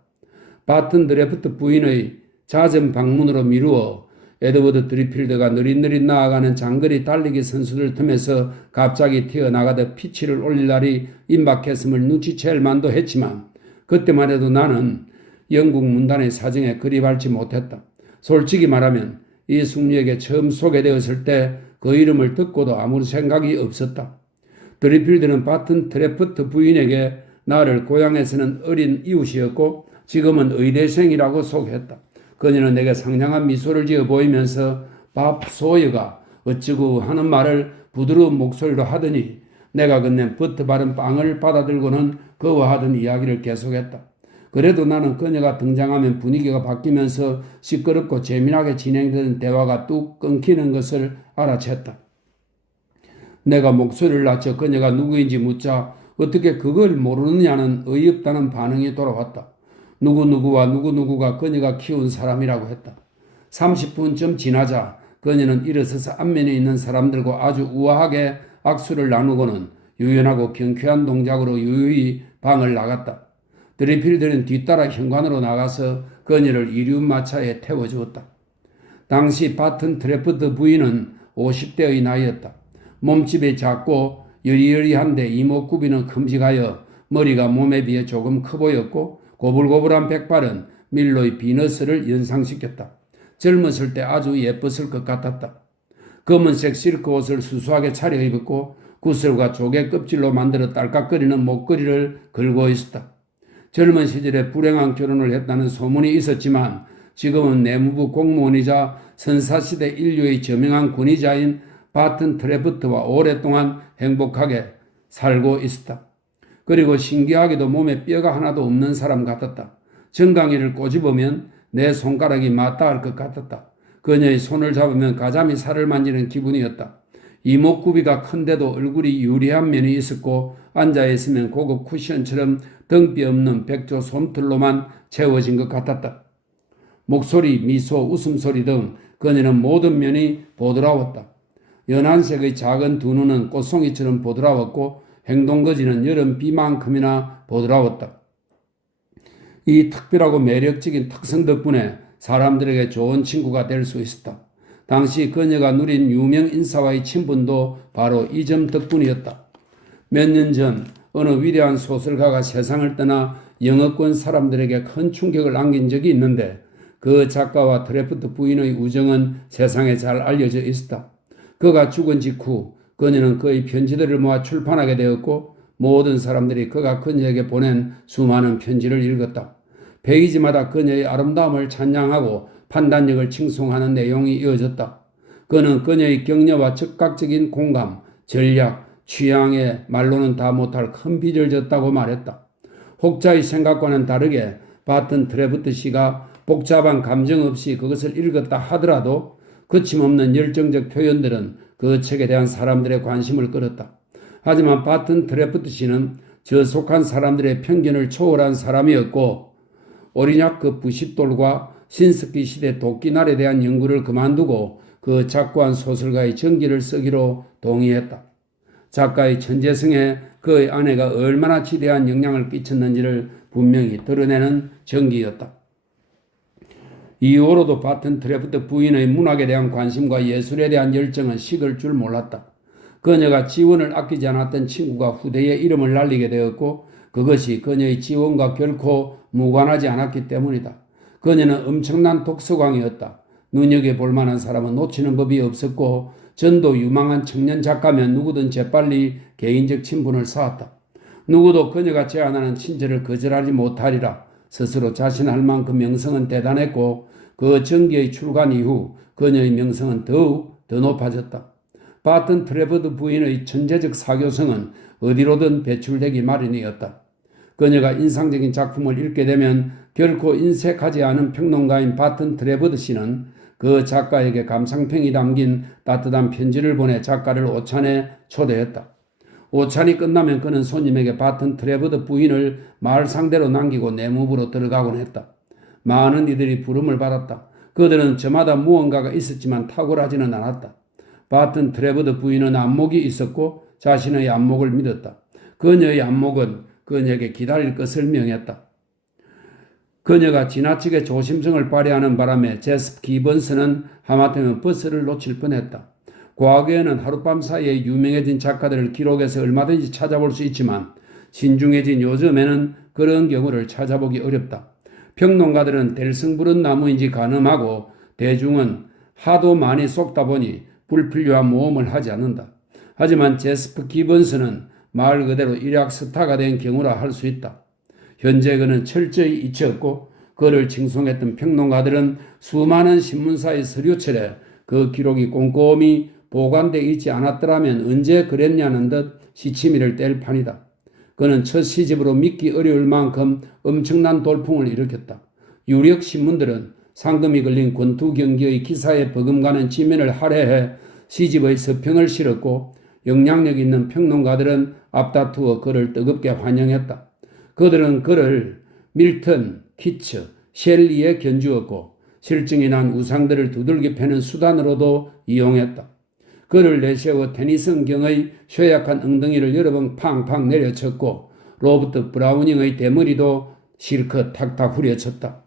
바튼 드래프트 부인의 잦은 방문으로 미루어 에드워드 드리필드가 느릿느릿 나아가는 장거리 달리기 선수들 틈에서 갑자기 튀어나가듯 피치를 올릴 날이 임박했음을 눈치챌 만도 했지만 그때만 해도 나는 영국 문단의 사정에 그리 밟지 못했다. 솔직히 말하면 이 숙녀에게 처음 소개되었을 때 그 이름을 듣고도 아무 생각이 없었다. 드리필드는 바튼 드래프트 부인에게 나를 고향에서는 어린 이웃이었고 지금은 의대생이라고 소개했다. 그녀는 내게 상냥한 미소를 지어 보이면서 밥 소여가 어찌고 하는 말을 부드러운 목소리로 하더니 내가 건넨 버터 바른 빵을 받아들고는 그와 하던 이야기를 계속했다. 그래도 나는 그녀가 등장하면 분위기가 바뀌면서 시끄럽고 재미나게 진행되는 대화가 뚝 끊기는 것을 알아챘다. 내가 목소리를 낮춰 그녀가 누구인지 묻자 어떻게 그걸 모르느냐는 어이없다는 반응이 돌아왔다. 누구누구와 누구누구가 그녀가 키운 사람이라고 했다. 30분쯤 지나자 그녀는 일어서서 앞면에 있는 사람들과 아주 우아하게 악수를 나누고는 유연하고 경쾌한 동작으로 유유히 방을 나갔다. 드리필드는 뒤따라 현관으로 나가서 그녀를 이륜마차에 태워주었다. 당시 바튼 드래프트 부인은 50대의 나이였다. 몸집이 작고 여리여리한데 이목구비는 큼직하여 머리가 몸에 비해 조금 커 보였고 고불고불한 백발은 밀로의 비너스를 연상시켰다. 젊었을 때 아주 예뻤을 것 같았다. 검은색 실크 옷을 수수하게 차려입었고 구슬과 조개 껍질로 만들어 딸깍거리는 목걸이를 걸고 있었다. 젊은 시절에 불행한 결혼을 했다는 소문이 있었지만 지금은 내무부 공무원이자 선사시대 인류의 저명한 권위자인 바튼 트래프트와 오랫동안 행복하게 살고 있었다. 그리고 신기하게도 몸에 뼈가 하나도 없는 사람 같았다. 정강이를 꼬집으면 내 손가락이 맞닿을 것 같았다. 그녀의 손을 잡으면 가자미 살을 만지는 기분이었다. 이목구비가 큰데도 얼굴이 유리한 면이 있었고 앉아있으면 고급 쿠션처럼 등뼈 없는 백조 솜털로만 채워진 것 같았다. 목소리, 미소, 웃음소리 등 그녀는 모든 면이 보드라웠다. 연한색의 작은 두 눈은 꽃송이처럼 보드라웠고 행동거지는 여름 비만큼이나 보드라웠다. 이 특별하고 매력적인 특성 덕분에 사람들에게 좋은 친구가 될 수 있었다. 당시 그녀가 누린 유명 인사와의 친분도 바로 이 점 덕분이었다. 몇 년 전 어느 위대한 소설가가 세상을 떠나 영어권 사람들에게 큰 충격을 남긴 적이 있는데 그 작가와 트래프트 부인의 우정은 세상에 잘 알려져 있었다. 그가 죽은 직후 그녀는 그의 편지들을 모아 출판하게 되었고 모든 사람들이 그가 그녀에게 보낸 수많은 편지를 읽었다. 페이지마다 그녀의 아름다움을 찬양하고 판단력을 칭송하는 내용이 이어졌다. 그는 그녀의 격려와 즉각적인 공감, 전략, 취향에 말로는 다 못할 큰 빚을 졌다고 말했다. 혹자의 생각과는 다르게 바튼 트래프트 씨가 복잡한 감정 없이 그것을 읽었다 하더라도 거침없는 열정적 표현들은 그 책에 대한 사람들의 관심을 끌었다. 하지만 바튼 트래프트 씨는 저속한 사람들의 편견을 초월한 사람이었고 오리냐크 부싯돌과 신석기 시대 도끼날에 대한 연구를 그만두고 그 작고한 소설가의 전기를 쓰기로 동의했다. 작가의 천재성에 그의 아내가 얼마나 지대한 영향을 끼쳤는지를 분명히 드러내는 전기였다. 이후로도 바튼 트래프트 부인의 문학에 대한 관심과 예술에 대한 열정은 식을 줄 몰랐다. 그녀가 지원을 아끼지 않았던 친구가 후대의 이름을 날리게 되었고 그것이 그녀의 지원과 결코 무관하지 않았기 때문이다. 그녀는 엄청난 독서광이었다. 눈여겨볼 만한 사람은 놓치는 법이 없었고 전도 유망한 청년 작가면 누구든 재빨리 개인적 친분을 쌓았다. 누구도 그녀가 제안하는 친절을 거절하지 못하리라. 스스로 자신할 만큼 명성은 대단했고 그 전기의 출간 이후 그녀의 명성은 더욱 더 높아졌다. 바튼 트래퍼드 부인의 천재적 사교성은 어디로든 배출되기 마련이었다. 그녀가 인상적인 작품을 읽게 되면 결코 인색하지 않은 평론가인 바튼 트래퍼드 씨는 그 작가에게 감상평이 담긴 따뜻한 편지를 보내 작가를 오찬에 초대했다. 오찬이 끝나면 그는 손님에게 바튼 트래퍼드 부인을 마을 상대로 남기고 내무부로 들어가곤 했다. 많은 이들이 부름을 받았다. 그들은 저마다 무언가가 있었지만 탁월하지는 않았다. 바튼 트래퍼드 부인은 안목이 있었고 자신의 안목을 믿었다. 그녀의 안목은 그녀에게 기다릴 것을 명했다. 그녀가 지나치게 조심성을 발휘하는 바람에 제스프 기번스는 하마터면 버스를 놓칠 뻔했다. 과거에는 하룻밤 사이에 유명해진 작가들을 기록해서 얼마든지 찾아볼 수 있지만 신중해진 요즘에는 그런 경우를 찾아보기 어렵다. 평론가들은 델성부른 나무인지 가늠하고 대중은 하도 많이 쏟다 보니 불필요한 모험을 하지 않는다. 하지만 제스프 기번스는 말 그대로 일약 스타가 된 경우라 할 수 있다. 현재 그는 철저히 잊혔고 그를 칭송했던 평론가들은 수많은 신문사의 서류철에 그 기록이 꼼꼼히 보관되어 있지 않았더라면 언제 그랬냐는 듯 시치미를 뗄 판이다. 그는 첫 시집으로 믿기 어려울 만큼 엄청난 돌풍을 일으켰다. 유력 신문들은 상금이 걸린 권투 경기의 기사에 버금가는 지면을 할애해 시집의 서평을 실었고 영향력 있는 평론가들은 앞다투어 그를 뜨겁게 환영했다. 그들은 그를 밀턴, 키츠, 셸리에 견주었고 실증이 난 우상들을 두들겨 패는 수단으로도 이용했다. 그를 내세워 테니슨경의 쇠약한 엉덩이를 여러 번 팡팡 내려쳤고 로버트 브라우닝의 대머리도 실컷 탁탁 후려쳤다.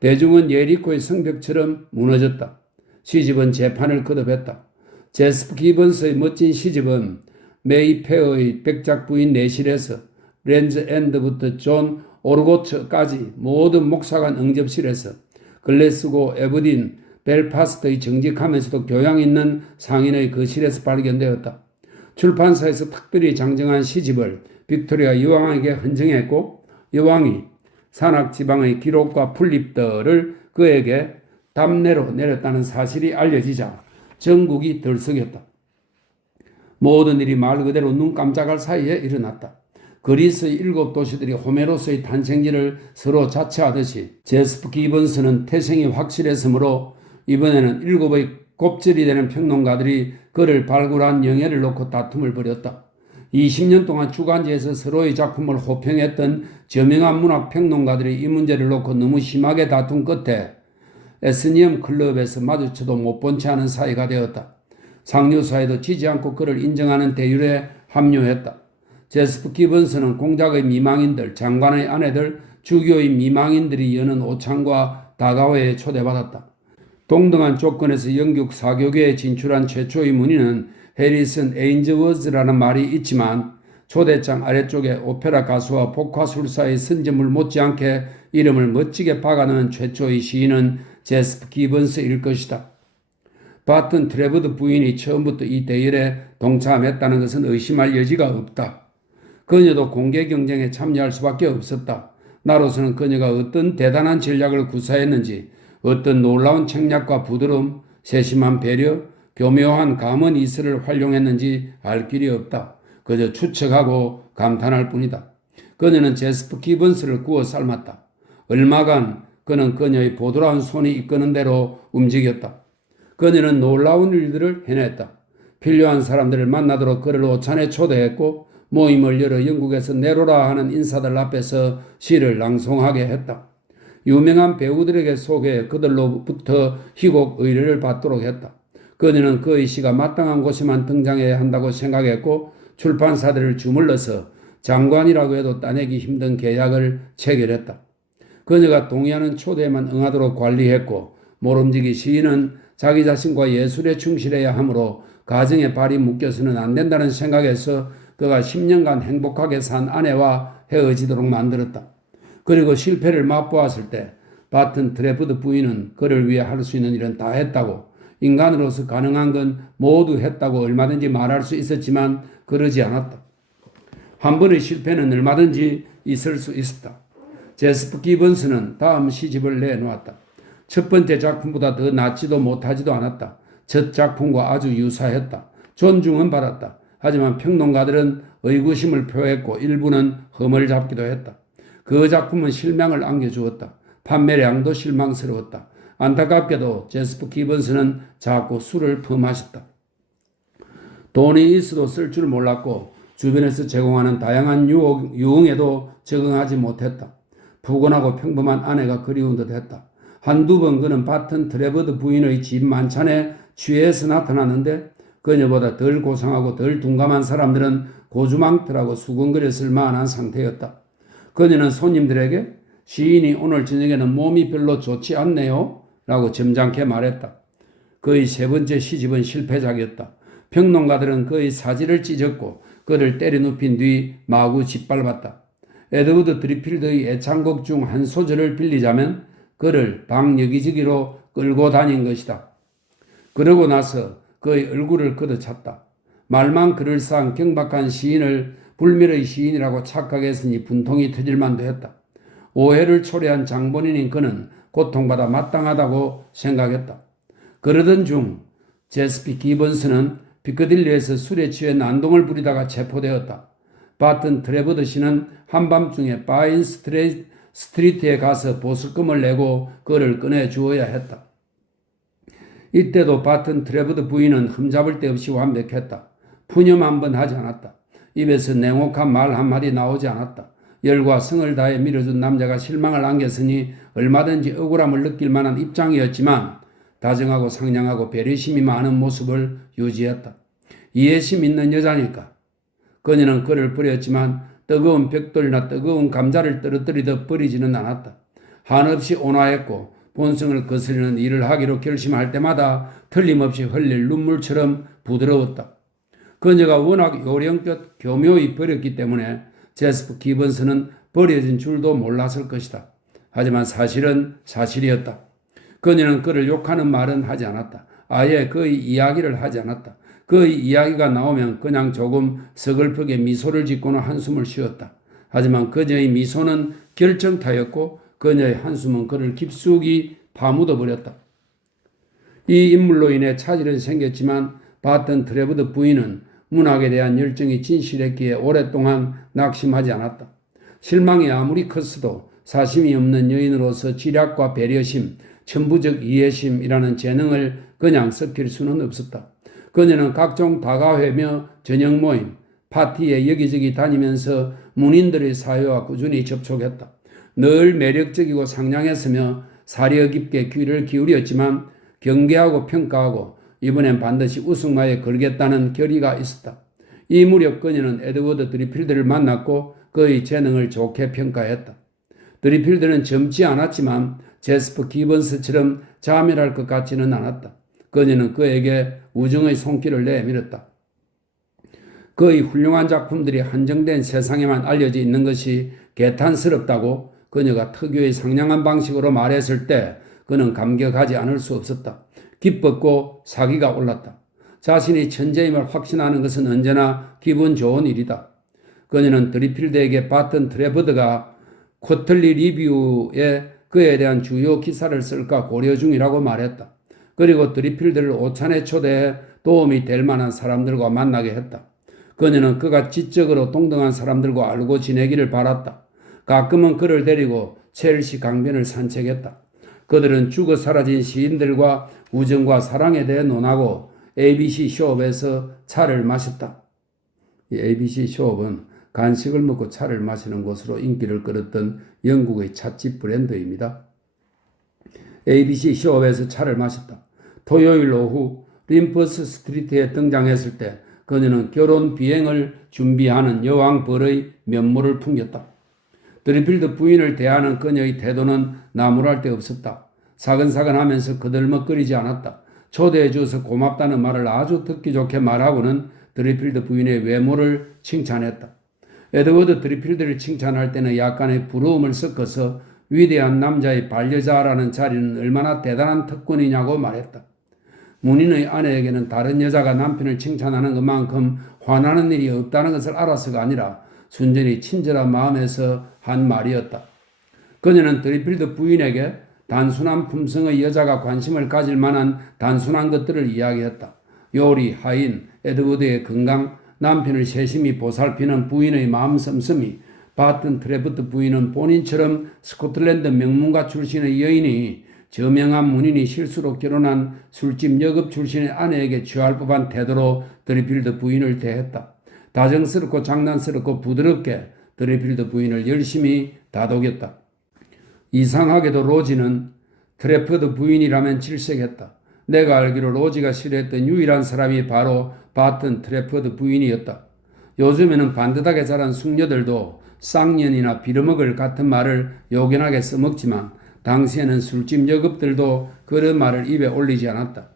대중은 예리코의 성벽처럼 무너졌다. 시집은 재판을 거듭했다. 제스프 기번스의 멋진 시집은 메이페어의 백작 부인 내실에서 랜즈 엔드부터 존 오르고츠까지 모든 목사관 응접실에서 글래스고, 에버딘, 벨파스트의 정직하면서도 교양 있는 상인의 거실에서 발견되었다. 출판사에서 특별히 장정한 시집을 빅토리아 여왕에게 헌정했고 여왕이 산악지방의 기록과 풀립들을 그에게 답례로 내렸다는 사실이 알려지자 전국이 들썩였다. 모든 일이 말 그대로 눈 깜짝할 사이에 일어났다. 그리스의 7 도시들이 호메로스의 탄생지를 서로 자처하듯이 제스프 기번스는 태생이 확실했으므로 이번에는 7의 곱절이 되는 평론가들이 그를 발굴한 영예를 놓고 다툼을 벌였다. 20년 동안 주간지에서 서로의 작품을 호평했던 저명한 문학 평론가들이 이 문제를 놓고 너무 심하게 다툰 끝에 에스니엄 클럽에서 마주쳐도 못 본 채 하는 사이가 되었다. 상류사회도 지지 않고 그를 인정하는 대율에 합류했다. 제스프 기번스는 공작의 미망인들, 장관의 아내들, 주교의 미망인들이 여는 오찬과 다가회에 초대받았다. 동등한 조건에서 영국 사교계에 진출한 최초의 문의는 해리슨 에인즈워즈라는 말이 있지만 초대장 아래쪽에 오페라 가수와 복화술사의 선점을 못지않게 이름을 멋지게 박아넣은 최초의 시인은 제스프 기번스일 것이다. 바튼 트레버드 부인이 처음부터 이 대열에 동참했다는 것은 의심할 여지가 없다. 그녀도 공개 경쟁에 참여할 수밖에 없었다. 나로서는 그녀가 어떤 대단한 전략을 구사했는지, 어떤 놀라운 책략과 부드러움, 세심한 배려, 교묘한 감언 이설을 활용했는지 알 길이 없다. 그저 추측하고 감탄할 뿐이다. 그녀는 제스프 기번스를 구워 삶았다. 얼마간 그는 그녀의 보드라운 손이 이끄는 대로 움직였다. 그녀는 놀라운 일들을 해냈다. 필요한 사람들을 만나도록 그를 오찬에 초대했고 모임을 열어 영국에서 내로라 하는 인사들 앞에서 시를 낭송하게 했다. 유명한 배우들에게 소개해 그들로부터 희곡 의뢰를 받도록 했다. 그녀는 그의 시가 마땅한 곳에만 등장해야 한다고 생각했고 출판사들을 주물러서 장관이라고 해도 따내기 힘든 계약을 체결했다. 그녀가 동의하는 초대에만 응하도록 관리했고 모름지기 시인은 자기 자신과 예술에 충실해야 하므로 가정에 발이 묶여서는 안 된다는 생각에서 그가 10년간 행복하게 산 아내와 헤어지도록 만들었다. 그리고 실패를 맛보았을 때 바튼 트레버드 부인은 그를 위해 할 수 있는 일은 다 했다고, 인간으로서 가능한 건 모두 했다고 얼마든지 말할 수 있었지만 그러지 않았다. 한 번의 실패는 얼마든지 있을 수 있었다. 제스프 기번스는 다음 시집을 내놓았다. 첫 번째 작품보다 더 낫지도 못하지도 않았다. 첫 작품과 아주 유사했다. 존중은 받았다. 하지만 평론가들은 의구심을 표했고 일부는 흠을 잡기도 했다. 그 작품은 실망을 안겨주었다. 판매량도 실망스러웠다. 안타깝게도 제스프 기번스는 자꾸 술을 퍼마셨다. 돈이 있어도 쓸 줄 몰랐고 주변에서 제공하는 다양한 유흥에도 적응하지 못했다. 푸근하고 평범한 아내가 그리운 듯 했다. 한두 번 그는 바튼 트레버드 부인의 집 만찬에 취해서 나타났는데 그녀보다 덜 고상하고 덜 둔감한 사람들은 고주망태라고 수근거렸을 만한 상태였다. 그녀는 손님들에게 시인이 오늘 저녁에는 몸이 별로 좋지 않네요 라고 점잖게 말했다. 그의 세 번째 시집은 실패작이었다. 평론가들은 그의 사지를 찢었고 그를 때려눕힌 뒤 마구 짓밟았다. 에드워드 드리필드의 애창곡 중 한 소절을 빌리자면 그를 방 여기저기로 끌고 다닌 것이다. 그러고 나서 그의 얼굴을 걷어찼다. 말만 그럴싸한 경박한 시인을 불멸의 시인이라고 착각했으니 분통이 터질 만도 했다. 오해를 초래한 장본인인 그는 고통받아 마땅하다고 생각했다. 그러던 중 제스피 기번스는 피커딜리에서 술에 취해 난동을 부리다가 체포되었다. 바튼 트레버드 씨는 한밤중에 바인 스트리트에 가서 보석금을 내고 그를 꺼내 주어야 했다. 이때도 바튼 트레버드 부인은 흠잡을 데 없이 완벽했다. 푸념 한 번 하지 않았다. 입에서 냉혹한 말 한마디 나오지 않았다. 열과 성을 다해 밀어준 남자가 실망을 안겼으니 얼마든지 억울함을 느낄 만한 입장이었지만 다정하고 상냥하고 배려심이 많은 모습을 유지했다. 이해심 있는 여자니까. 그녀는 그를 버렸지만 뜨거운 벽돌이나 뜨거운 감자를 떨어뜨리듯 버리지는 않았다. 한없이 온화했고 본성을 거스르는 일을 하기로 결심할 때마다 틀림없이 흘릴 눈물처럼 부드러웠다. 그녀가 워낙 요령껏 교묘히 버렸기 때문에 제스프 기번스는 버려진 줄도 몰랐을 것이다. 하지만 사실은 사실이었다. 그녀는 그를 욕하는 말은 하지 않았다. 아예 그의 이야기를 하지 않았다. 그의 이야기가 나오면 그냥 조금 서글프게 미소를 짓고는 한숨을 쉬었다. 하지만 그녀의 미소는 결정타였고 그녀의 한숨은 그를 깊숙이 파묻어 버렸다. 이 인물로 인해 차질은 생겼지만 바튼 트레버드 부인은 문학에 대한 열정이 진실했기에 오랫동안 낙심하지 않았다. 실망이 아무리 컸어도 사심이 없는 여인으로서 지략과 배려심, 천부적 이해심이라는 재능을 그냥 섞일 수는 없었다. 그녀는 각종 다가회며 저녁 모임, 파티에 여기저기 다니면서 문인들의 사회와 꾸준히 접촉했다. 늘 매력적이고 상냥했으며 사려 깊게 귀를 기울였지만 경계하고 평가하고 이번엔 반드시 우승마에 걸겠다는 결의가 있었다. 이 무렵 그녀는 에드워드 드리필드를 만났고 그의 재능을 좋게 평가했다. 드리필드는 젊지 않았지만 제스퍼 기번스처럼 자멸할 것 같지는 않았다. 그녀는 그에게 우정의 손길을 내밀었다. 그의 훌륭한 작품들이 한정된 세상에만 알려져 있는 것이 개탄스럽다고 그녀가 특유의 상냥한 방식으로 말했을 때 그는 감격하지 않을 수 없었다. 기뻤고 사기가 올랐다. 자신이 천재임을 확신하는 것은 언제나 기분 좋은 일이다. 그녀는 드리필드에게 바튼 트레버드가 쿼틀리 리뷰에 그에 대한 주요 기사를 쓸까 고려 중이라고 말했다. 그리고 드리필드를 오찬에 초대해 도움이 될 만한 사람들과 만나게 했다. 그녀는 그가 지적으로 동등한 사람들과 알고 지내기를 바랐다. 가끔은 그를 데리고 첼시 강변을 산책했다. 그들은 죽어 사라진 시인들과 우정과 사랑에 대해 논하고 ABC 쇼업에서 차를 마셨다. 이 ABC 쇼업은 간식을 먹고 차를 마시는 곳으로 인기를 끌었던 영국의 찻집 브랜드입니다. ABC 쇼업에서 차를 마셨다. 토요일 오후 림퍼스 스트리트에 등장했을 때 그녀는 결혼 비행을 준비하는 여왕 벌의 면모를 풍겼다. 드리필드 부인을 대하는 그녀의 태도는 나무랄 데 없었다. 사근사근하면서 그들먹거리지 않았다. 초대해 주어서 고맙다는 말을 아주 듣기 좋게 말하고는 드리필드 부인의 외모를 칭찬했다. 에드워드 드리필드를 칭찬할 때는 약간의 부러움을 섞어서 위대한 남자의 반려자라는 자리는 얼마나 대단한 특권이냐고 말했다. 문인의 아내에게는 다른 여자가 남편을 칭찬하는 것만큼 화나는 일이 없다는 것을 알아서가 아니라 순전히 친절한 마음에서 한 말이었다. 그녀는 드리필드 부인에게 단순한 품성의 여자가 관심을 가질 만한 단순한 것들을 이야기했다. 요리, 하인, 에드워드의 건강, 남편을 세심히 보살피는 부인의 마음 씀씀이, 바튼 트레버드 부인은 본인처럼 스코틀랜드 명문가 출신의 여인이 저명한 문인이 실수로 결혼한 술집 여급 출신의 아내에게 취할 법한 태도로 드리필드 부인을 대했다. 다정스럽고 장난스럽고 부드럽게 드리필드 부인을 열심히 다독였다. 이상하게도 로지는 트래퍼드 부인이라면 질색했다. 내가 알기로 로지가 싫어했던 유일한 사람이 바로 바튼 트래퍼드 부인이었다. 요즘에는 반듯하게 자란 숙녀들도 쌍년이나 비르먹을 같은 말을 요긴하게 써먹지만 당시에는 술집 여급들도 그런 말을 입에 올리지 않았다.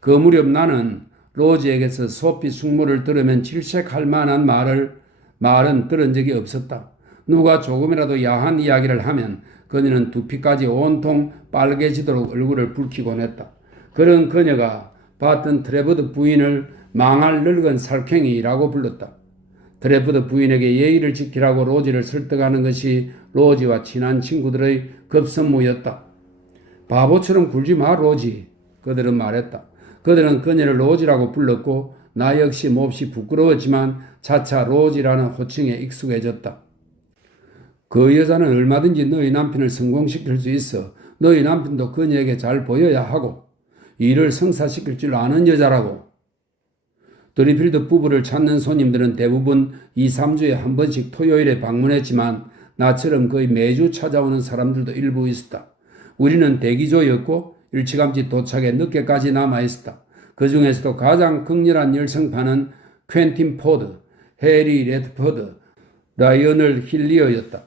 그 무렵 나는 로지에게서 소피 숙모를 들으면 질색할 만한 말은 들은 적이 없었다. 누가 조금이라도 야한 이야기를 하면 그녀는 두피까지 온통 빨개지도록 얼굴을 붉히곤 했다. 그런 그녀가 바튼 트레버드 부인을 망할 늙은 살쾡이라고 불렀다. 트레버드 부인에게 예의를 지키라고 로지를 설득하는 것이 로지와 친한 친구들의 급선무였다. 바보처럼 굴지 마 로지, 그들은 말했다. 그들은 그녀를 로지라고 불렀고 나 역시 몹시 부끄러웠지만 차차 로지라는 호칭에 익숙해졌다. 그 여자는 얼마든지 너희 남편을 성공시킬 수 있어. 너희 남편도 그녀에게 잘 보여야 하고 일을 성사시킬 줄 아는 여자라고. 드리필드 부부를 찾는 손님들은 대부분 2, 3주에 한 번씩 토요일에 방문했지만 나처럼 거의 매주 찾아오는 사람들도 일부 있었다. 우리는 대기조였고 일찌감치 도착에 늦게까지 남아있었다. 그 중에서도 가장 극렬한 열성파는 퀸틴 포드, 해리 레드퍼드, 라이언을 힐리어였다.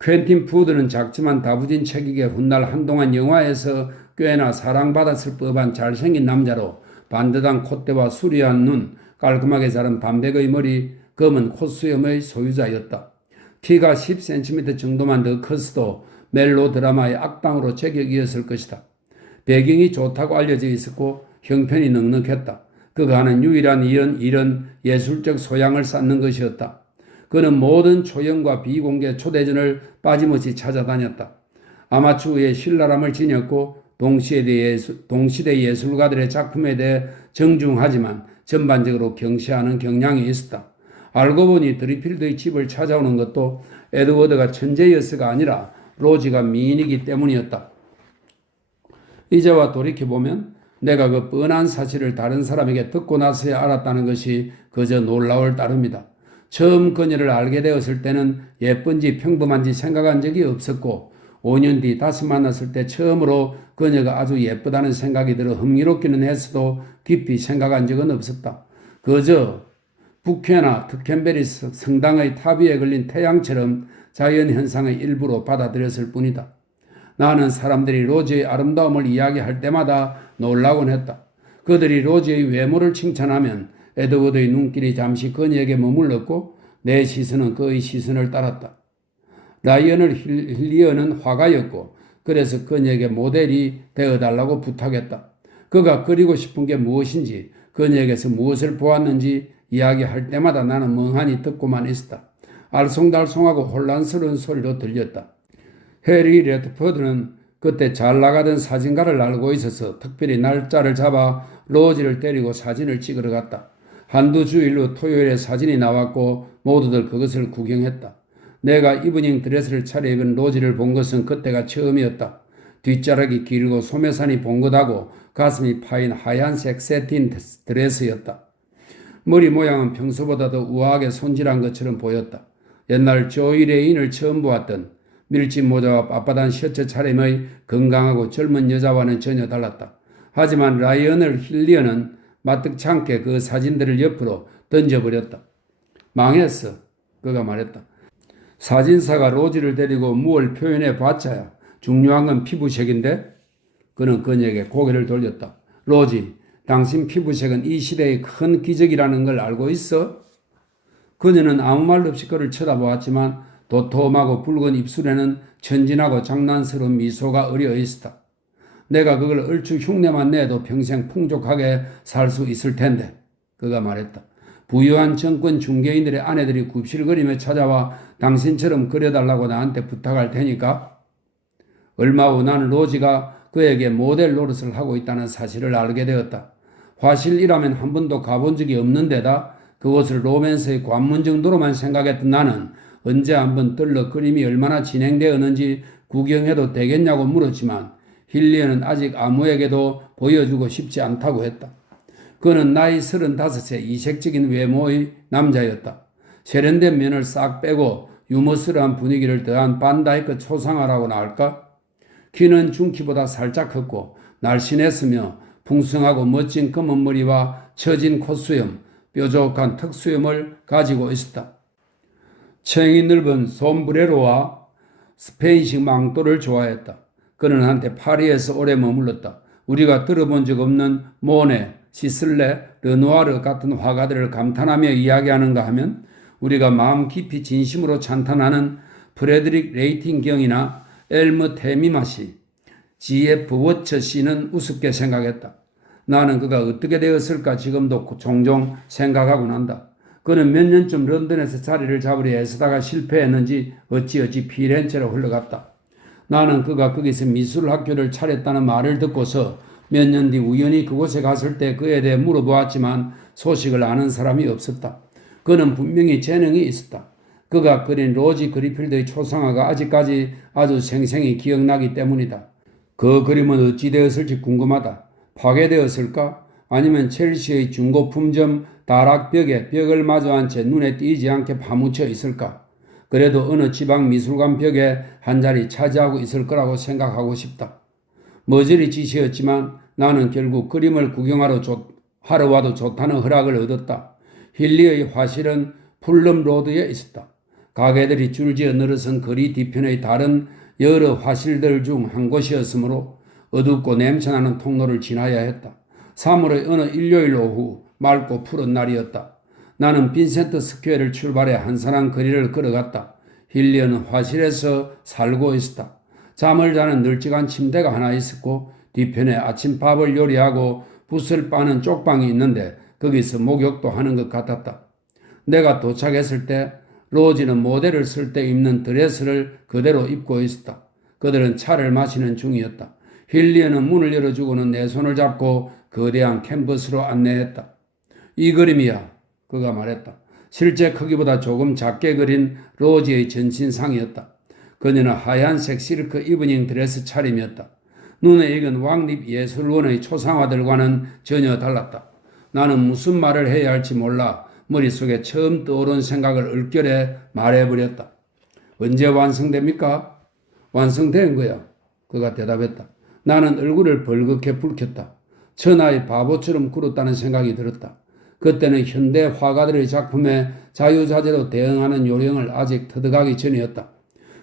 퀸틴 포드는 작지만 다부진 체격에 훗날 한동안 영화에서 꽤나 사랑받았을 법한 잘생긴 남자로 반듯한 콧대와 수려한 눈, 깔끔하게 자른 반백의 머리, 검은 콧수염의 소유자였다. 키가 10cm 정도만 더 컸어도 멜로드라마의 악당으로 제격이었을 것이다. 배경이 좋다고 알려져 있었고 형편이 넉넉했다. 그가 하는 유일한 일은 예술적 소양을 쌓는 것이었다. 그는 모든 초연과 비공개 초대전을 빠짐없이 찾아다녔다. 아마추어의 신랄함을 지녔고 동시대 예술가들의 작품에 대해 정중하지만 전반적으로 경시하는 경향이 있었다. 알고 보니 드리필드의 집을 찾아오는 것도 에드워드가 천재였어가 아니라 로지가 미인이기 때문이었다. 이제와 돌이켜보면 내가 그 뻔한 사실을 다른 사람에게 듣고 나서야 알았다는 것이 그저 놀라울 따름이다. 처음 그녀를 알게 되었을 때는 예쁜지 평범한지 생각한 적이 없었고 5년 뒤 다시 만났을 때 처음으로 그녀가 아주 예쁘다는 생각이 들어 흥미롭기는 했어도 깊이 생각한 적은 없었다. 그저 북해나 특켄베리 성당의 탑 위에 걸린 태양처럼 자연현상의 일부로 받아들였을 뿐이다. 나는 사람들이 로즈의 아름다움을 이야기할 때마다 놀라곤 했다. 그들이 로즈의 외모를 칭찬하면 에드워드의 눈길이 잠시 그녀에게 머물렀고 내 시선은 그의 시선을 따랐다. 라이언을 힐리어는 화가였고 그래서 그녀에게 모델이 되어달라고 부탁했다. 그가 그리고 싶은 게 무엇인지 그녀에게서 무엇을 보았는지 이야기할 때마다 나는 멍하니 듣고만 있었다. 알쏭달쏭하고 혼란스러운 소리로 들렸다. 해리 레드포드는 그때 잘 나가던 사진가를 알고 있어서 특별히 날짜를 잡아 로지를 데리고 사진을 찍으러 갔다. 한두 주일 후 토요일에 사진이 나왔고 모두들 그것을 구경했다. 내가 이브닝 드레스를 차려입은 로지를 본 것은 그때가 처음이었다. 뒷자락이 길고 소매산이 봉긋하고 가슴이 파인 하얀색 세틴 드레스였다. 머리 모양은 평소보다도 우아하게 손질한 것처럼 보였다. 옛날 조이 레인을 처음 보았던 밀짚 모자와 빳빳한 셔츠 차림의 건강하고 젊은 여자와는 전혀 달랐다. 하지만 라이언을 힐리어는 마뜩치 않게 그 사진들을 옆으로 던져버렸다. 망했어. 그가 말했다. 사진사가 로지를 데리고 무얼 표현해 봤자야. 중요한 건 피부색인데? 그는 그녀에게 고개를 돌렸다. 로지, 당신 피부색은 이 시대의 큰 기적이라는 걸 알고 있어? 그녀는 아무 말 없이 그를 쳐다보았지만 도톰하고 붉은 입술에는 천진하고 장난스러운 미소가 어려 있었다. 내가 그걸 얼추 흉내만 내도 평생 풍족하게 살 수 있을 텐데, 그가 말했다. 부유한 정권 중개인들의 아내들이 굽실거리며 찾아와 당신처럼 그려달라고 나한테 부탁할 테니까. 얼마 후 나는 로지가 그에게 모델 노릇을 하고 있다는 사실을 알게 되었다. 화실이라면 한 번도 가본 적이 없는 데다 그곳을 로맨스의 관문 정도로만 생각했던 나는 언제 한번 들러 그림이 얼마나 진행되었는지 구경해도 되겠냐고 물었지만 힐리어는 아직 아무에게도 보여주고 싶지 않다고 했다. 그는 나이 35세 이색적인 외모의 남자였다. 세련된 면을 싹 빼고 유머스러운 분위기를 더한 반다이크 초상화라고나 할까? 키는 중키보다 살짝 컸고 날씬했으며 풍성하고 멋진 검은 머리와 처진 콧수염, 뾰족한 턱수염을 가지고 있었다. 챙이 넓은 솜브레로와 스페인식 망토를 좋아했다. 그는 한때 파리에서 오래 머물렀다. 우리가 들어본 적 없는 모네, 시슬레, 르누아르 같은 화가들을 감탄하며 이야기하는가 하면 우리가 마음 깊이 진심으로 찬탄하는 프레드릭 레이팅경이나 엘머 테미마시, G.F. 워처 씨는 우습게 생각했다. 나는 그가 어떻게 되었을까 지금도 종종 생각하곤 한다. 그는 몇 년쯤 런던에서 자리를 잡으려 애쓰다가 실패했는지 어찌어찌 피렌체로 흘러갔다. 나는 그가 거기서 미술학교를 차렸다는 말을 듣고서 몇 년 뒤 우연히 그곳에 갔을 때 그에 대해 물어보았지만 소식을 아는 사람이 없었다. 그는 분명히 재능이 있었다. 그가 그린 로지 그리필드의 초상화가 아직까지 아주 생생히 기억나기 때문이다. 그 그림은 어찌 되었을지 궁금하다. 파괴되었을까? 아니면 첼시의 중고품점 다락벽에 벽을 마주한 채 눈에 띄지 않게 파묻혀 있을까? 그래도 어느 지방 미술관 벽에 한 자리 차지하고 있을 거라고 생각하고 싶다. 머저리 짓이었지만 나는 결국 그림을 구경하러 하러 와도 좋다는 허락을 얻었다. 힐리의 화실은 풀럼 로드에 있었다. 가게들이 줄지어 늘어선 거리 뒤편의 다른 여러 화실들 중 한 곳이었으므로 어둡고 냄새나는 통로를 지나야 했다. 3월의 어느 일요일 오후 맑고 푸른 날이었다. 나는 빈센트 스퀘어를 출발해 한산한 거리를 걸어갔다. 힐리어는 화실에서 살고 있었다. 잠을 자는 널찍한 침대가 하나 있었고 뒤편에 아침밥을 요리하고 붓을 빠는 쪽방이 있는데 거기서 목욕도 하는 것 같았다. 내가 도착했을 때 로지는 모델을 쓸 때 입는 드레스를 그대로 입고 있었다. 그들은 차를 마시는 중이었다. 힐리어는 문을 열어주고는 내 손을 잡고 거대한 캔버스로 안내했다. 이 그림이야. 그가 말했다. 실제 크기보다 조금 작게 그린 로지의 전신상이었다. 그녀는 하얀색 실크 이브닝 드레스 차림이었다. 눈에 익은 왕립 예술원의 초상화들과는 전혀 달랐다. 나는 무슨 말을 해야 할지 몰라 머릿속에 처음 떠오른 생각을 얼결에 말해버렸다. 언제 완성됩니까? 완성된 거야. 그가 대답했다. 나는 얼굴을 벌겋게 붉혔다. 천하의 바보처럼 굴었다는 생각이 들었다. 그때는 현대 화가들의 작품에 자유자재로 대응하는 요령을 아직 터득하기 전이었다.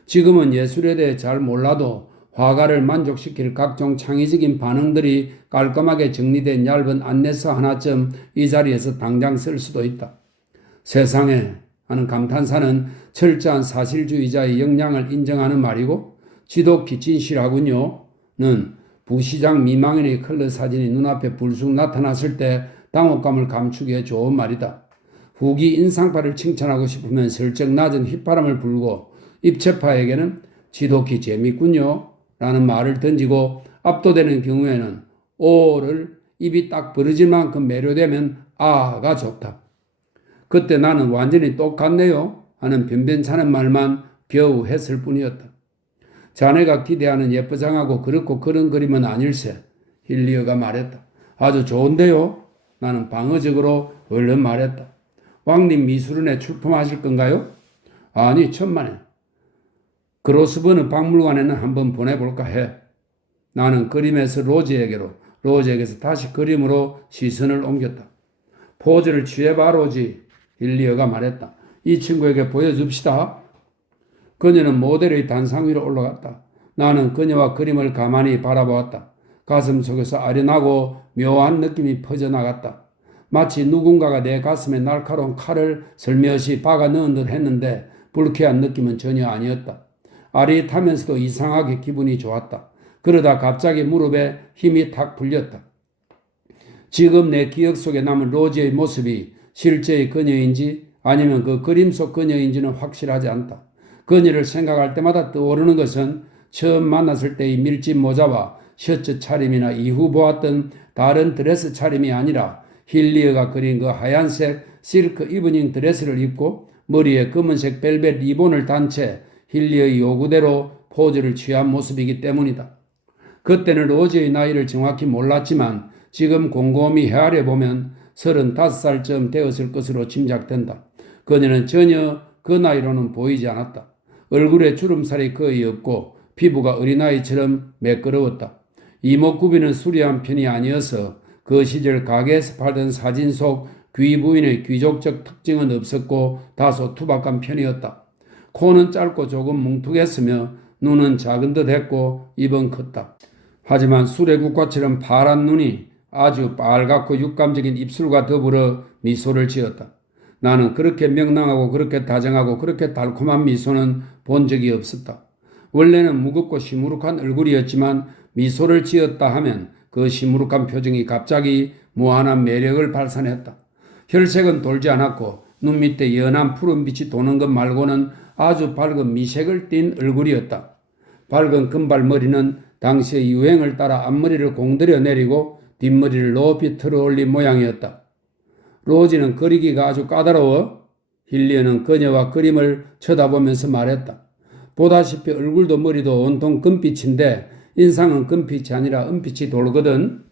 지금은 예술에 대해 잘 몰라도 화가를 만족시킬 각종 창의적인 반응들이 깔끔하게 정리된 얇은 안내서 하나쯤 이 자리에서 당장 쓸 수도 있다. 세상에 하는 감탄사는 철저한 사실주의자의 역량을 인정하는 말이고 지독히 진실하군요. 는 부시장 미망인의 컬러 사진이 눈앞에 불쑥 나타났을 때 당혹감을 감추기에 좋은 말이다. 후기 인상파를 칭찬하고 싶으면 슬쩍 낮은 휘파람을 불고 입체파에게는 지독히 재밌군요 라는 말을 던지고 압도되는 경우에는 오를 입이 딱 벌어질 만큼 매료되면 아가 좋다. 그때 나는 완전히 똑같네요 하는 변변찮은 말만 겨우 했을 뿐이었다. 자네가 기대하는 예쁘장하고 그렇고 그런 그림은 아닐세. 힐리어가 말했다. 아주 좋은데요? 나는 방어적으로 얼른 말했다. 왕님 미술원에 출품하실 건가요? 아니 천만에. 그로스버는 박물관에는 한번 보내볼까 해. 나는 그림에서 로지에게로, 로지에게서 다시 그림으로 시선을 옮겼다. 포즈를 취해봐 로지. 힐리어가 말했다. 이 친구에게 보여줍시다. 그녀는 모델의 단상 위로 올라갔다. 나는 그녀와 그림을 가만히 바라보았다. 가슴 속에서 아련하고 묘한 느낌이 퍼져나갔다. 마치 누군가가 내 가슴에 날카로운 칼을 슬며시 박아 넣은 듯 했는데 불쾌한 느낌은 전혀 아니었다. 아릿하면서도 이상하게 기분이 좋았다. 그러다 갑자기 무릎에 힘이 탁 풀렸다. 지금 내 기억 속에 남은 로지의 모습이 실제의 그녀인지 아니면 그 그림 속 그녀인지는 확실하지 않다. 그녀를 생각할 때마다 떠오르는 것은 처음 만났을 때의 밀짚 모자와 셔츠 차림이나 이후 보았던 다른 드레스 차림이 아니라 힐리어가 그린 그 하얀색 실크 이브닝 드레스를 입고 머리에 검은색 벨벳 리본을 단 채 힐리어의 요구대로 포즈를 취한 모습이기 때문이다. 그때는 로지의 나이를 정확히 몰랐지만 지금 곰곰이 헤아려 보면 35살쯤 되었을 것으로 짐작된다. 그녀는 전혀 그 나이로는 보이지 않았다. 얼굴에 주름살이 거의 없고 피부가 어린아이처럼 매끄러웠다. 이목구비는 수려한 편이 아니어서 그 시절 가게에서 팔던 사진 속 귀부인의 귀족적 특징은 없었고 다소 투박한 편이었다. 코는 짧고 조금 뭉툭했으며 눈은 작은 듯 했고 입은 컸다. 하지만 수레국화처럼 파란 눈이 아주 빨갛고 육감적인 입술과 더불어 미소를 지었다. 나는 그렇게 명랑하고 그렇게 다정하고 그렇게 달콤한 미소는 본 적이 없었다. 원래는 무겁고 시무룩한 얼굴이었지만 미소를 지었다 하면 그 시무룩한 표정이 갑자기 무한한 매력을 발산했다. 혈색은 돌지 않았고 눈 밑에 연한 푸른빛이 도는 것 말고는 아주 밝은 미색을 띤 얼굴이었다. 밝은 금발머리는 당시의 유행을 따라 앞머리를 공들여 내리고 뒷머리를 높이 틀어 올린 모양이었다. 로지는 그리기가 아주 까다로워? 힐리어는 그녀와 그림을 쳐다보면서 말했다. 보다시피 얼굴도 머리도 온통 금빛인데 인상은 금빛이 아니라 은빛이 돌거든.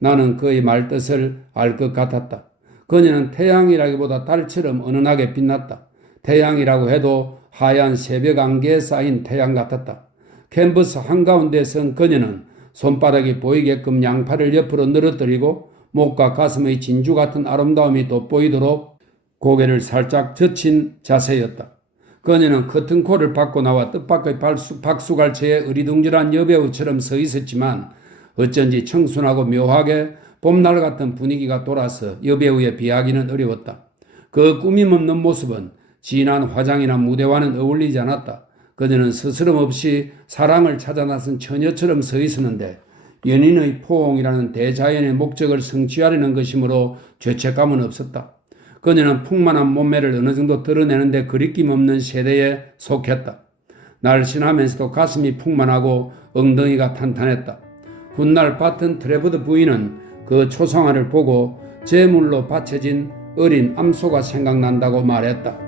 나는 그의 말뜻을 알 것 같았다. 그녀는 태양이라기보다 달처럼 은은하게 빛났다. 태양이라고 해도 하얀 새벽 안개에 쌓인 태양 같았다. 캔버스 한가운데 선 그녀는 손바닥이 보이게끔 양팔을 옆으로 늘어뜨리고 목과 가슴의 진주 같은 아름다움이 돋보이도록 고개를 살짝 젖힌 자세였다. 그녀는 커튼콜을 받고 나와 뜻밖의 박수갈채에 어리둥절한 여배우처럼 서 있었지만 어쩐지 청순하고 묘하게 봄날 같은 분위기가 돌아서 여배우에 비하기는 어려웠다. 그 꾸밈없는 모습은 진한 화장이나 무대와는 어울리지 않았다. 그녀는 스스럼 없이 사랑을 찾아 나선 처녀처럼 서 있었는데 연인의 포옹이라는 대자연의 목적을 성취하려는 것이므로 죄책감은 없었다. 그녀는 풍만한 몸매를 어느 정도 드러내는데 그리낌 없는 세대에 속했다. 날씬하면서도 가슴이 풍만하고 엉덩이가 탄탄했다. 훗날 바튼 트레버드 부인은 그 초상화를 보고 제물로 바쳐진 어린 암소가 생각난다고 말했다.